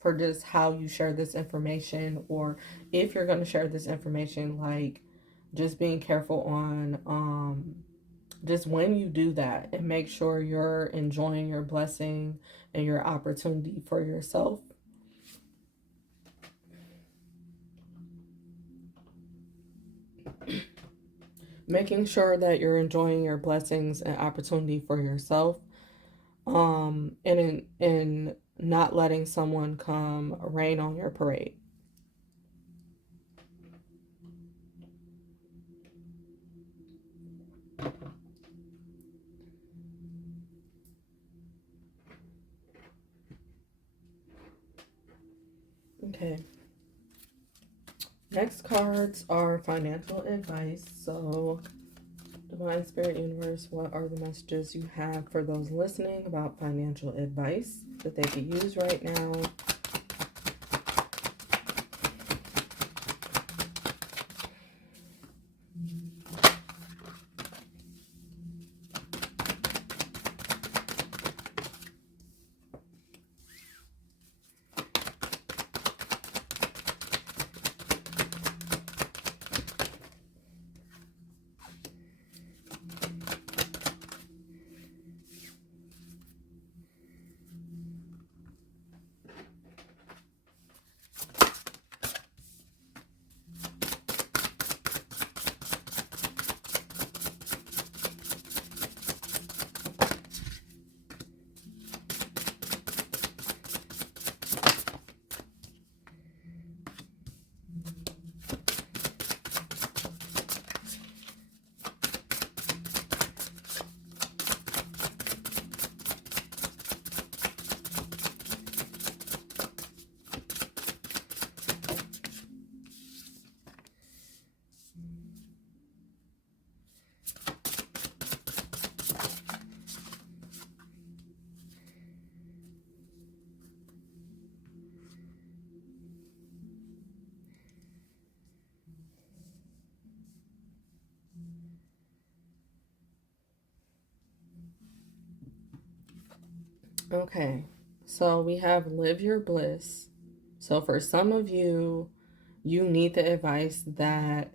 for just how you share this information, or if you're going to share this information, like just being careful on just when you do that, and make sure you're enjoying your blessing and your opportunity for yourself. Making sure that you're enjoying your blessings and opportunity for yourself, and not letting someone come rain on your parade. Okay. Next cards are financial advice. So, Divine Spirit Universe, what are the messages you have for those listening about financial advice that they could use right now? Okay, so we have live your bliss. So for some of you, you need the advice that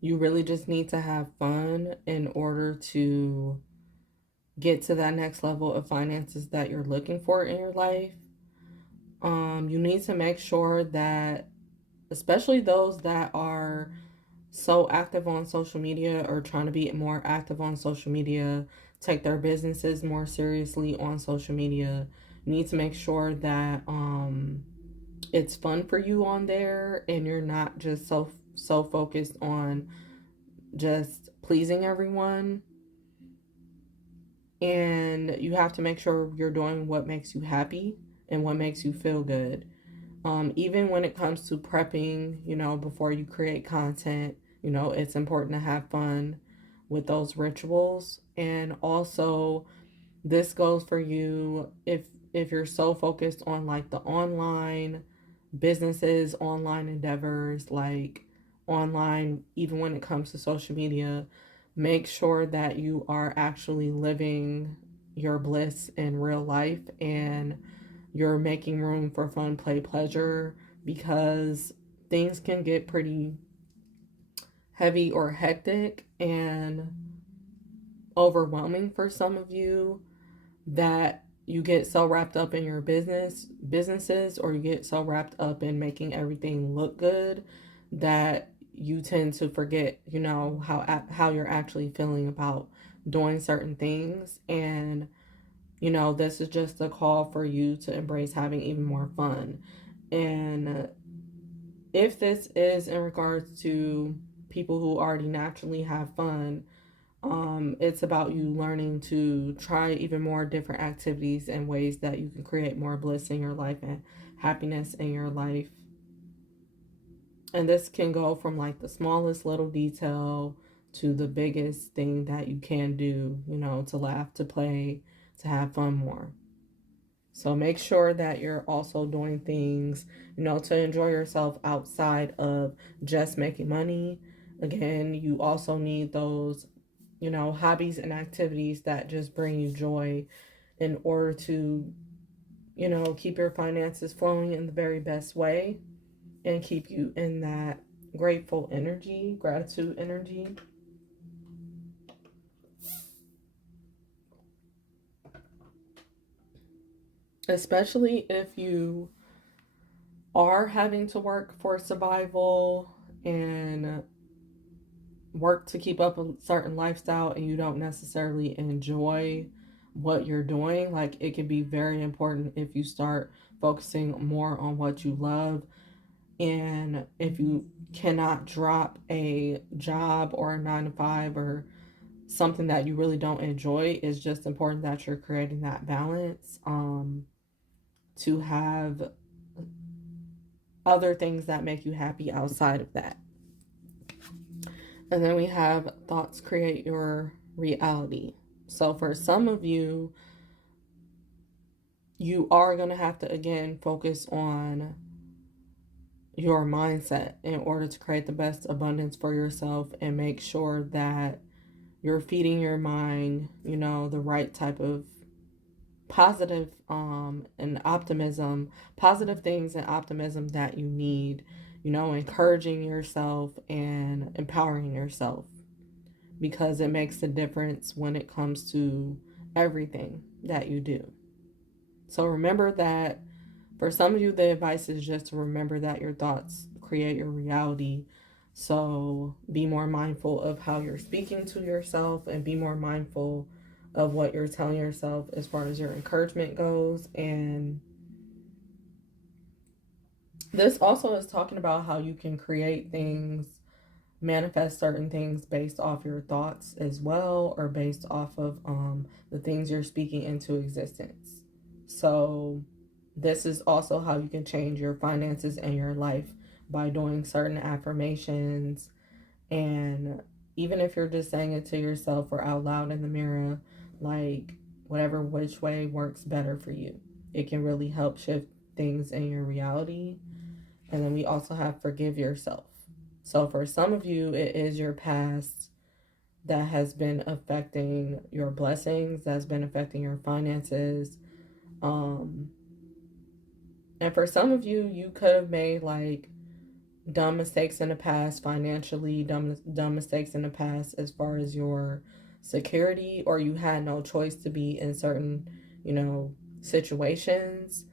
you really just need to have fun in order to get to that next level of finances that you're looking for in your life. You need to make sure that, especially those that are so active on social media or trying to be more active on social media, take their businesses more seriously on social media, you need to make sure that it's fun for you on there and you're not just so focused on just pleasing everyone. And you have to make sure you're doing what makes you happy and what makes you feel good. Even when it comes to prepping, before you create content, it's important to have fun with those rituals. And also, this goes for you if you're so focused on like the online businesses, online endeavors, like online, even when it comes to social media, make sure that you are actually living your bliss in real life and you're making room for fun, play, pleasure, because things can get pretty heavy or hectic and overwhelming for some of you, that you get so wrapped up in your businesses, or you get so wrapped up in making everything look good that you tend to forget, how you're actually feeling about doing certain things. And this is just a call for you to embrace having even more fun. And if this is in regards to people who already naturally have fun, it's about you learning to try even more different activities and ways that you can create more bliss in your life and happiness in your life. And this can go from like the smallest little detail to the biggest thing that you can do, to laugh, to play, to have fun more. So make sure that you're also doing things, to enjoy yourself outside of just making money. Again, you also need those, hobbies and activities that just bring you joy in order to, keep your finances flowing in the very best way and keep you in that gratitude energy. Especially if you are having to work for survival and work to keep up a certain lifestyle and you don't necessarily enjoy what you're doing. Like, it can be very important if you start focusing more on what you love. And if you cannot drop a job or a 9 to 5 or something that you really don't enjoy, it's just important that you're creating that balance, to have other things that make you happy outside of that. And then we have thoughts create your reality. So for some of you, you are going to have to again focus on your mindset in order to create the best abundance for yourself and make sure that you're feeding your mind, the right type of positive and optimism, positive things and optimism that you need, encouraging yourself and empowering yourself, because it makes a difference when it comes to everything that you do. So remember that for some of you, the advice is just to remember that your thoughts create your reality. So be more mindful of how you're speaking to yourself and be more mindful of what you're telling yourself as far as your encouragement goes. And this also is talking about how you can create things, manifest certain things based off your thoughts as well, or based off of the things you're speaking into existence. So this is also how you can change your finances and your life by doing certain affirmations. And even if you're just saying it to yourself or out loud in the mirror, like whatever which way works better for you, it can really help shift things in your reality. And then we also have forgive yourself. So for some of you, it is your past that has been affecting your blessings, that's been affecting your finances. Um, and for some of you, you could have made like dumb mistakes in the past financially, dumb mistakes in the past as far as your security, or you had no choice to be in certain, you know, situations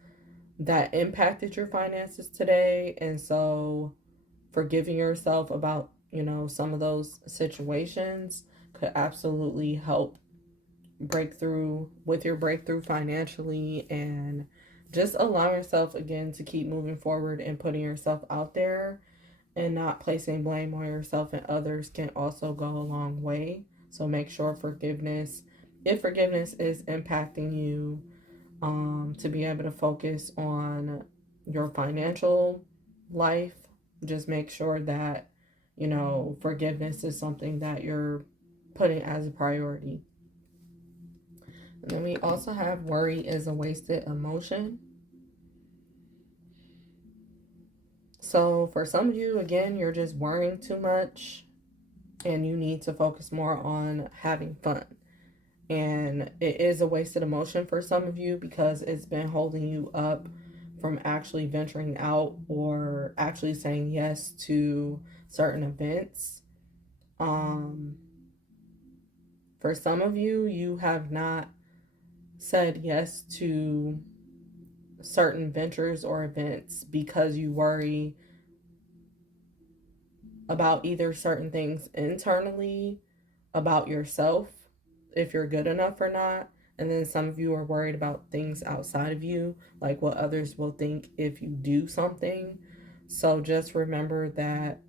that impacted your finances today. And so forgiving yourself about, you know, some of those situations could absolutely help breakthrough with your breakthrough financially, and just allow yourself again to keep moving forward and putting yourself out there and not placing blame on yourself and others can also go a long way. So make sure forgiveness, if forgiveness is impacting you, to be able to focus on your financial life, just make sure that, you know, forgiveness is something that you're putting as a priority. And then we also have worry is a wasted emotion. So for some of you, again, you're just worrying too much and you need to focus more on having fun. And it is a wasted emotion for some of you because it's been holding you up from actually venturing out or actually saying yes to certain events. For some of you, you have not said yes to certain ventures or events because you worry about either certain things internally about yourself, if you're good enough or not. And then some of you are worried about things outside of you, like what others will think if you do something. So just remember that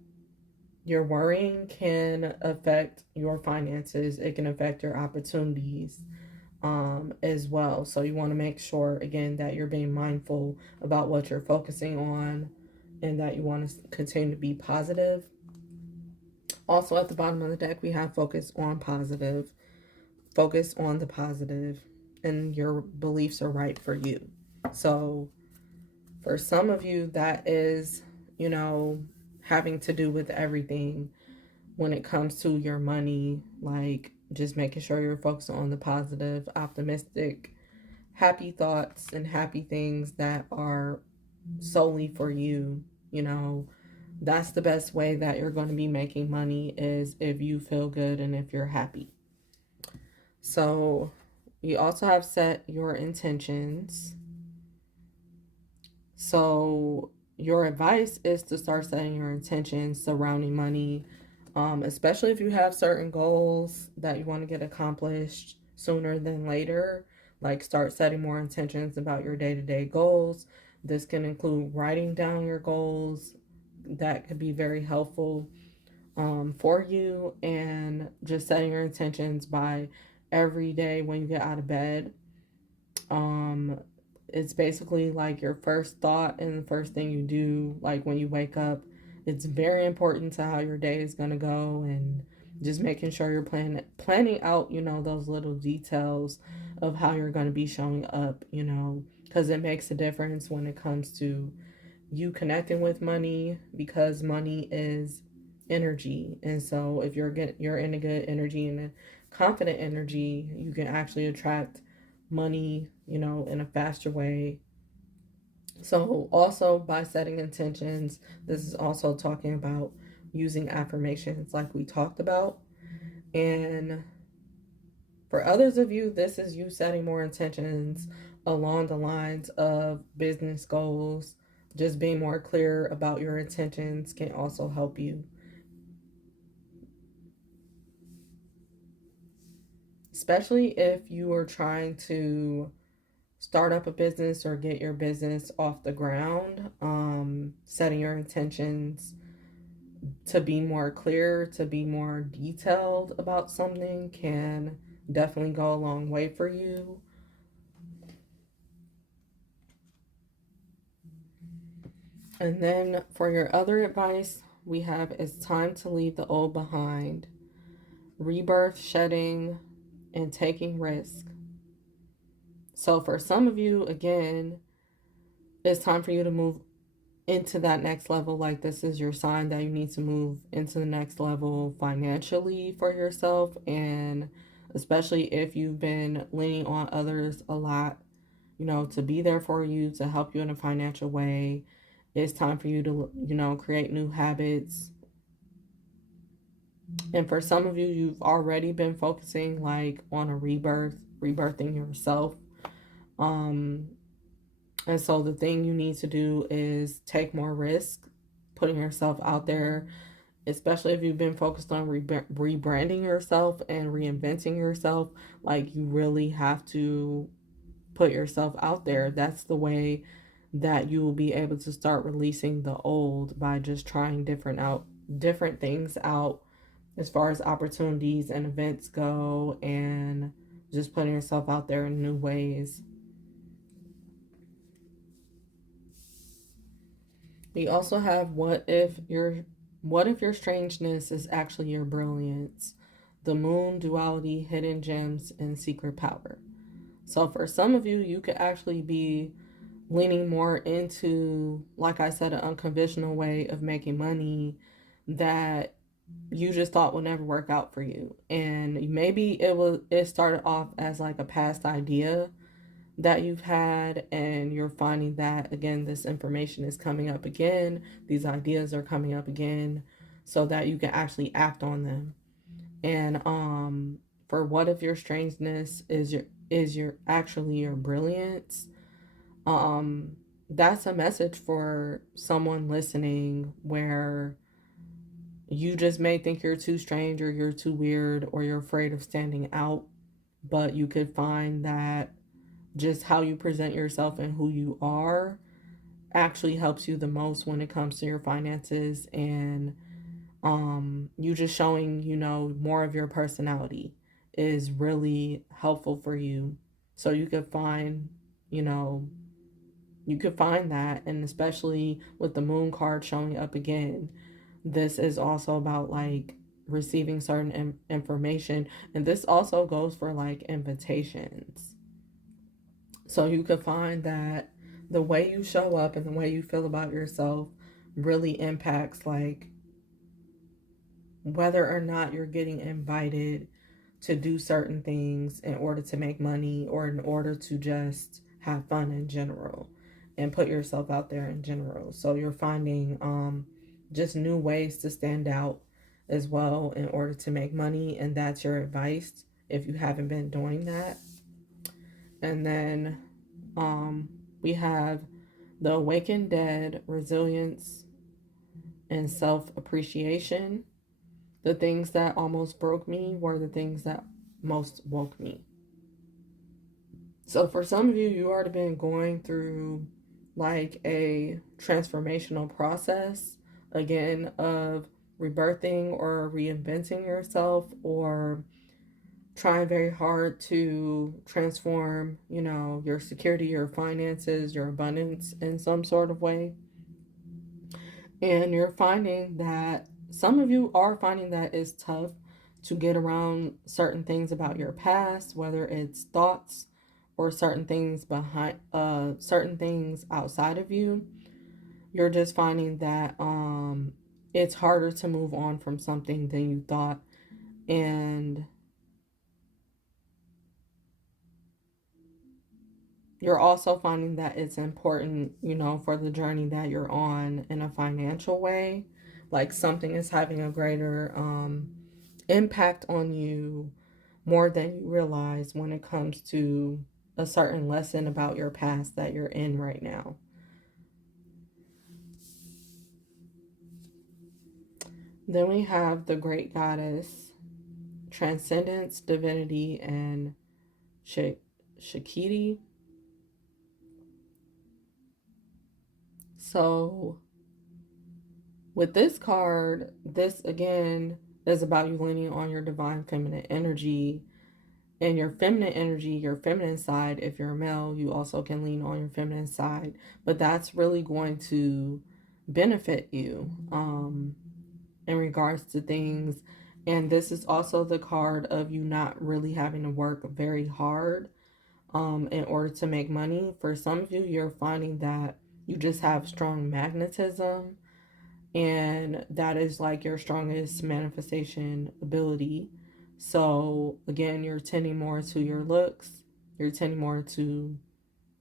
your worrying can affect your finances, it can affect your opportunities as well. So you want to make sure, again, that you're being mindful about what you're focusing on and that you want to continue to be positive. Also, at the bottom of the deck, we have focus on positive. Focus on the positive, and your beliefs are right for you. So, for some of you, that is, you know, having to do with everything when it comes to your money, like just making sure you're focused on the positive, optimistic, happy thoughts, and happy things that are solely for you. You know, that's the best way that you're going to be making money is if you feel good and if you're happy. So you also have set your intentions. So your advice is to start setting your intentions surrounding money, especially if you have certain goals that you want to get accomplished sooner than later. Like start setting more intentions about your day-to-day goals. This can include writing down your goals. That could be very helpful for you, and just setting your intentions by every day when you get out of bed. Um, it's basically like your first thought and the first thing you do, like when you wake up. It's very important to how your day is gonna go, and just making sure you're planning out, you know, those little details of how you're gonna be showing up, you know, because it makes a difference when it comes to you connecting with money, because money is energy. And so if you're in a good energy and a confident energy, you can actually attract money, you know, in a faster way. So also by setting intentions, this is also talking about using affirmations like we talked about. And for others of you, this is you setting more intentions along the lines of business goals. Just being more clear about your intentions can also help you. Especially if you are trying to start up a business or get your business off the ground, setting your intentions to be more clear, to be more detailed about something can definitely go a long way for you. And then for your other advice, we have it's time to leave the old behind. Rebirth, shedding, and taking risk. So for some of you, again, it's time for you to move into that next level. Like this is your sign that you need to move into the next level financially for yourself, and especially if you've been leaning on others a lot, to be there for you, to help you in a financial way. It's time for you to, create new habits. And for some of you, you've already been focusing like on a rebirthing yourself. Um, and so the thing you need to do is take more risk, putting yourself out there, especially if you've been focused on rebranding yourself and reinventing yourself. Like, you really have to put yourself out there. That's the way that you will be able to start releasing the old, by just trying different things out as far as opportunities and events go, and just putting yourself out there in new ways. We also have what if your strangeness is actually your brilliance? The moon, duality, hidden gems, and secret power. So for some of you, you could actually be leaning more into, like I said, an unconventional way of making money that you just thought would never work out for you. And maybe it started off as like a past idea that you've had, and you're finding that again this information is coming up again, these ideas are coming up again, so that you can actually act on them. And for what if your strangeness is your actually your brilliance? um that's a message for someone listening, where you just may think you're too strange, or you're too weird, or you're afraid of standing out, but you could find that just how you present yourself and who you are actually helps you the most when it comes to your finances. And you just showing, more of your personality is really helpful for you. So you know you could find that. And especially with the moon card showing up again, this is also about like receiving certain information. And this also goes for like invitations. So you could find that the way you show up and the way you feel about yourself really impacts like whether or not you're getting invited to do certain things in order to make money, or in order to just have fun in general and put yourself out there in general. So you're finding just new ways to stand out as well in order to make money, and that's your advice if you haven't been doing that. And then um, we have the awakened dead, resilience, and self appreciation. The things that almost broke me were the things that most woke me. So for some of you, you already been going through like a transformational process, again, of rebirthing or reinventing yourself, or trying very hard to transform, your security, your finances, your abundance in some sort of way. And you're finding that some of you are finding that it's tough to get around certain things about your past, whether it's thoughts or certain things outside of you. You're just finding that it's harder to move on from something than you thought. And you're also finding that it's important, for the journey that you're on in a financial way. Like, something is having a greater impact on you more than you realize when it comes to a certain lesson about your past that you're in right now. Then we have the great goddess, transcendence, divinity, and Shakti. So with this card, this again is about you leaning on your divine feminine energy. And your feminine energy, your feminine side, if you're a male, you also can lean on your feminine side. But that's really going to benefit you in regards to things. And this is also the card of you not really having to work very hard in order to make money. For some of you, you're finding that you just have strong magnetism, and that is like your strongest manifestation ability. So again, you're tending more to your looks, you're tending more to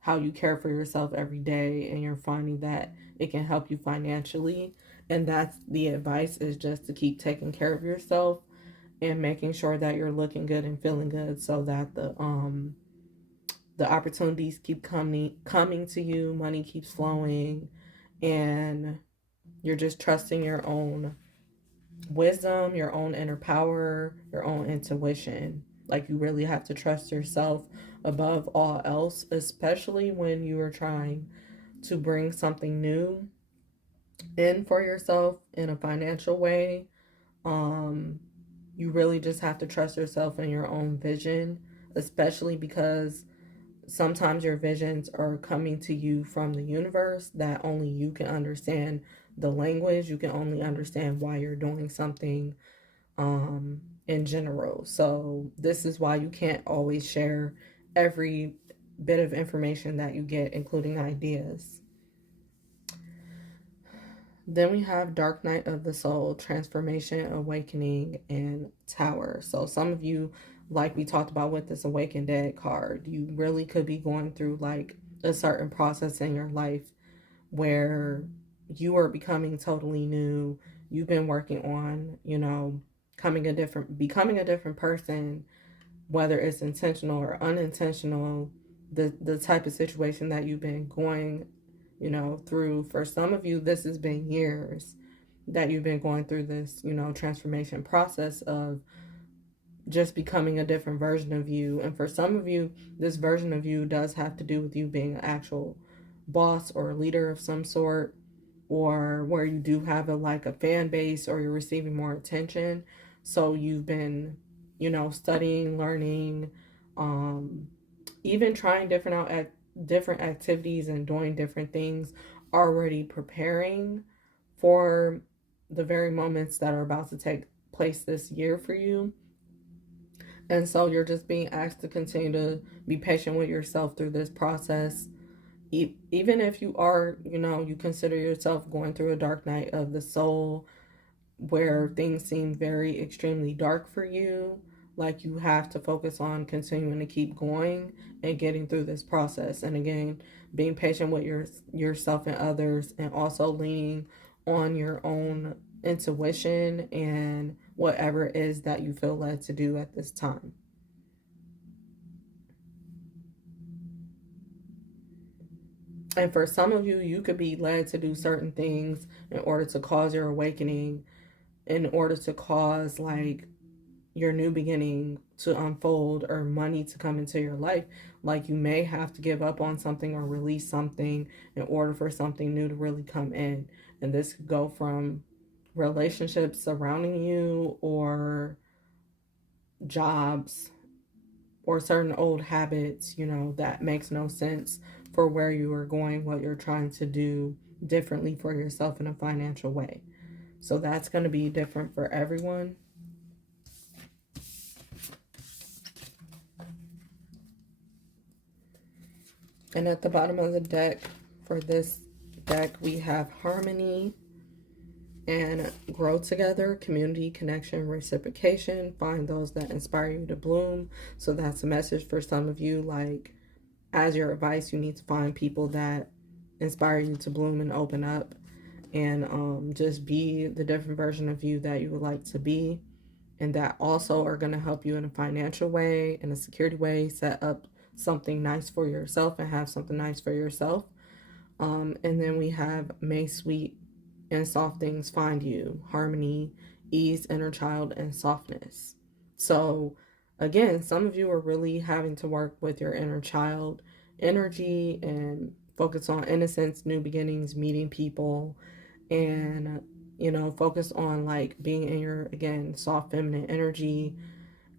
how you care for yourself every day, and you're finding that it can help you financially. And that's the advice, is just to keep taking care of yourself and making sure that you're looking good and feeling good, so that the opportunities keep coming to you, money keeps flowing, and you're just trusting your own wisdom, your own inner power, your own intuition. Like, you really have to trust yourself above all else, especially when you are trying to bring something new in for yourself in a financial way. Um, you really just have to trust yourself and your own vision, especially because sometimes your visions are coming to you from the universe, that only you can understand the language. You can only understand why you're doing something in general. So this is why you can't always share every bit of information that you get, including ideas. Then we have Dark Night of the Soul, Transformation, Awakening, and Tower. So some of you, like we talked about with this Awakened Dead card, you really could be going through like a certain process in your life where you are becoming totally new. You've been working on, becoming a different person, whether it's intentional or unintentional. The type of situation that you've been going, through. For some of you, this has been years that you've been going through this, transformation process of just becoming a different version of you. And for some of you, this version of you does have to do with you being an actual boss or a leader of some sort, or where you do have a fan base, or you're receiving more attention. So you've been, studying, learning, um, even trying different activities and doing different things, already preparing for the very moments that are about to take place this year for you. And so you're just being asked to continue to be patient with yourself through this process. Even if you are, you consider yourself going through a dark night of the soul where things seem very extremely dark for you, like, you have to focus on continuing to keep going and getting through this process. And again, being patient with yourself and others, and also leaning on your own intuition and whatever it is that you feel led to do at this time. And for some of you, you could be led to do certain things in order to cause your awakening, in order to cause like your new beginning to unfold, or money to come into your life. Like, you may have to give up on something or release something in order for something new to really come in. And this could go from relationships surrounding you, or jobs, or certain old habits, that makes no sense for where you are going, what you're trying to do differently for yourself in a financial way. So that's going to be different for everyone. And at the bottom of the deck, for this deck, we have Harmony and Grow Together, Community, Connection, Reciprocation. Find those that inspire you to bloom. So that's a message for some of you. Like, as your advice, you need to find people that inspire you to bloom and open up, and just be the different version of you that you would like to be, and that also are going to help you in a financial way, in a security way, set up something nice for yourself and have something nice for yourself. And then we have May Sweet and Soft Things Find You, Harmony, Ease, Inner Child, and Softness. So again, some of you are really having to work with your inner child energy and focus on innocence, new beginnings, meeting people, and focus on like being in your, again, soft feminine energy,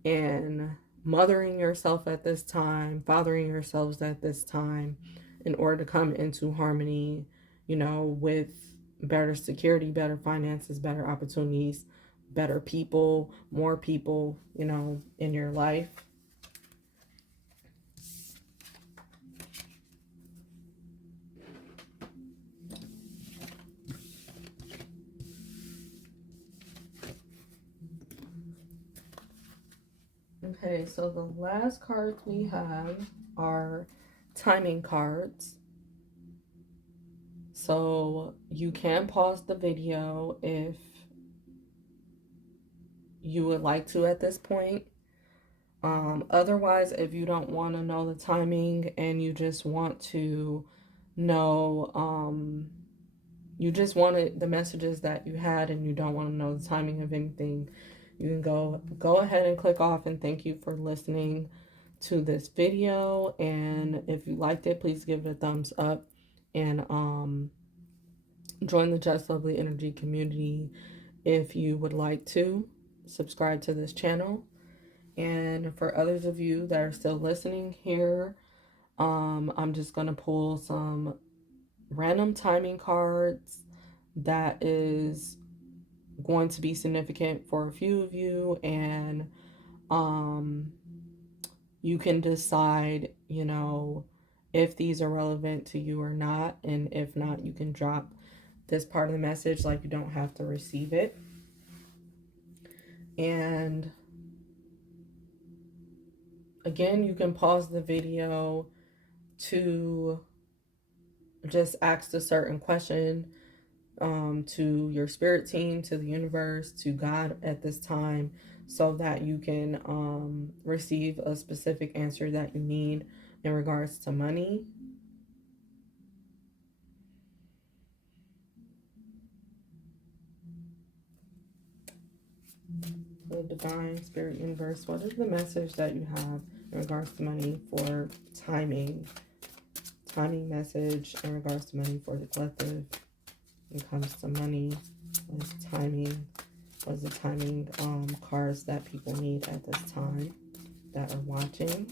and mothering yourself at this time, fathering yourselves at this time, in order to come into harmony, with better security, better finances, better opportunities, better people, more people, in your life. Okay, so the last cards we have are timing cards. So you can pause the video if you would like to at this point. Otherwise, if you don't want to know the timing and you just want to know, you just wanted the messages that you had and you don't want to know the timing of anything, you can go ahead and click off. And thank you for listening to this video. And if you liked it, please give it a thumbs up and join the Just Lovely Energy community if you would like to. Subscribe to this channel. And for others of you that are still listening here, I'm just going to pull some random timing cards that is going to be significant for a few of you, and you can decide, if these are relevant to you or not, and if not, you can drop this part of the message, like you don't have to receive it. And again, you can pause the video to just ask a certain question to your spirit team, to the universe, to God at this time, so that you can receive a specific answer that you need in regards to money. The divine spirit universe, what is the message that you have in regards to money for timing message in regards to money for the collective when it comes to money? What is timing? What is the timing cards that people need at this time that are watching?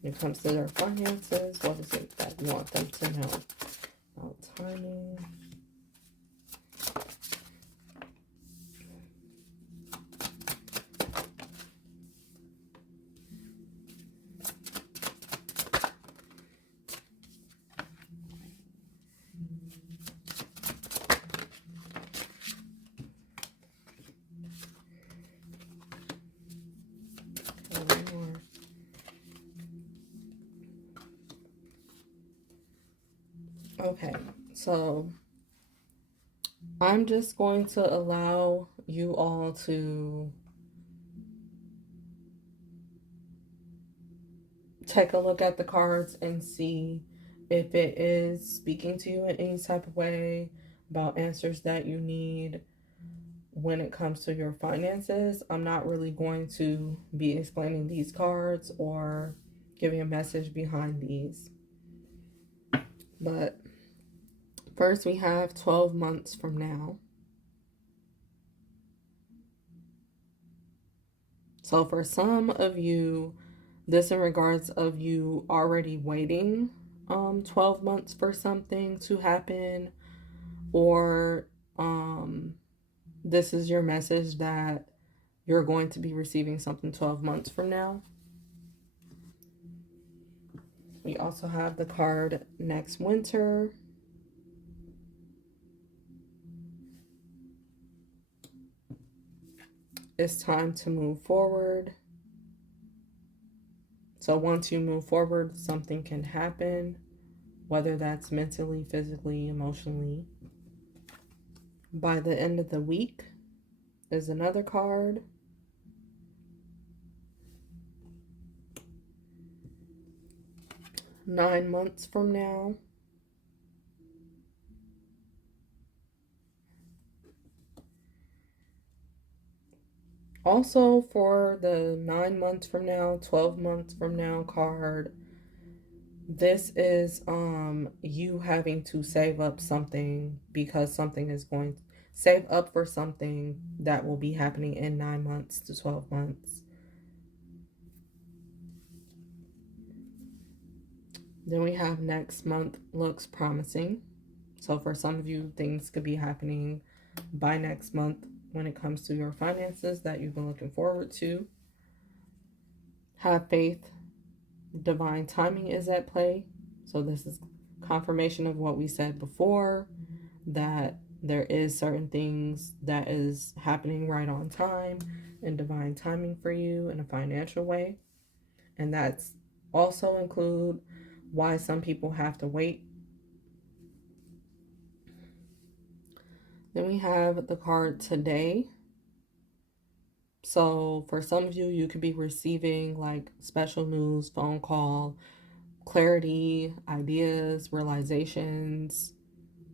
When it comes to their finances, what is it that you want them to know about timing? Okay, so I'm just going to allow you all to take a look at the cards and see if it is speaking to you in any type of way about answers that you need when it comes to your finances. I'm not really going to be explaining these cards or giving a message behind these. But first we have 12 months from now. So for some of you, this in regards of you already waiting 12 months for something to happen, or this is your message that you're going to be receiving something 12 months from now. We also have the card next winter. It's time to move forward. So once you move forward, something can happen, whether that's mentally, physically, emotionally. By the end of the week is another card. Nine months from now. Also for the 9 months from now, 12 months from now card, this is you having to save up something, because something is going to save up for something that will be happening in 9 months to 12 months. Then we have next month looks promising. So for some of you, things could be happening by next month when it comes to your finances that you've been looking forward to. Have faith. Divine timing is at play. So this is confirmation of what we said before, that there is certain things that is happening right on time and divine timing for you in a financial way. And that's also include why some people have to wait. Then we have the card today. So for some of you, you could be receiving like special news, phone call, clarity, ideas, realizations,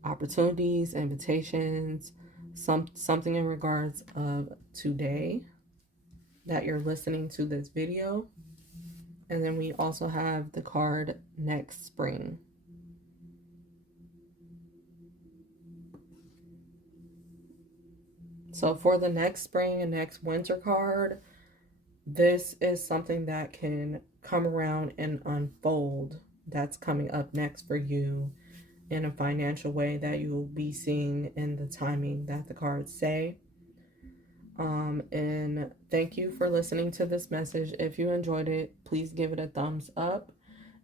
opportunities, invitations, something in regards of today that you're listening to this video. And then we also have the card next spring. So for the next spring and next winter card, this is something that can come around and unfold. That's coming up next for you in a financial way that you will be seeing in the timing that the cards say. And thank you for listening to this message. If you enjoyed it, please give it a thumbs up.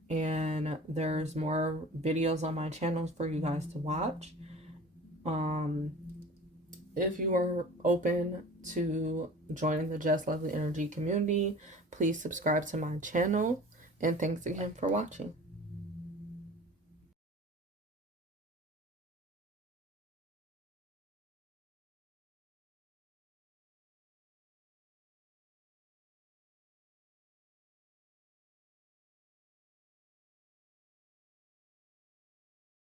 And there's more videos on my channels for you guys to watch. If you are open to joining the Just Lovely Energy community, please subscribe to my channel. And thanks again for watching.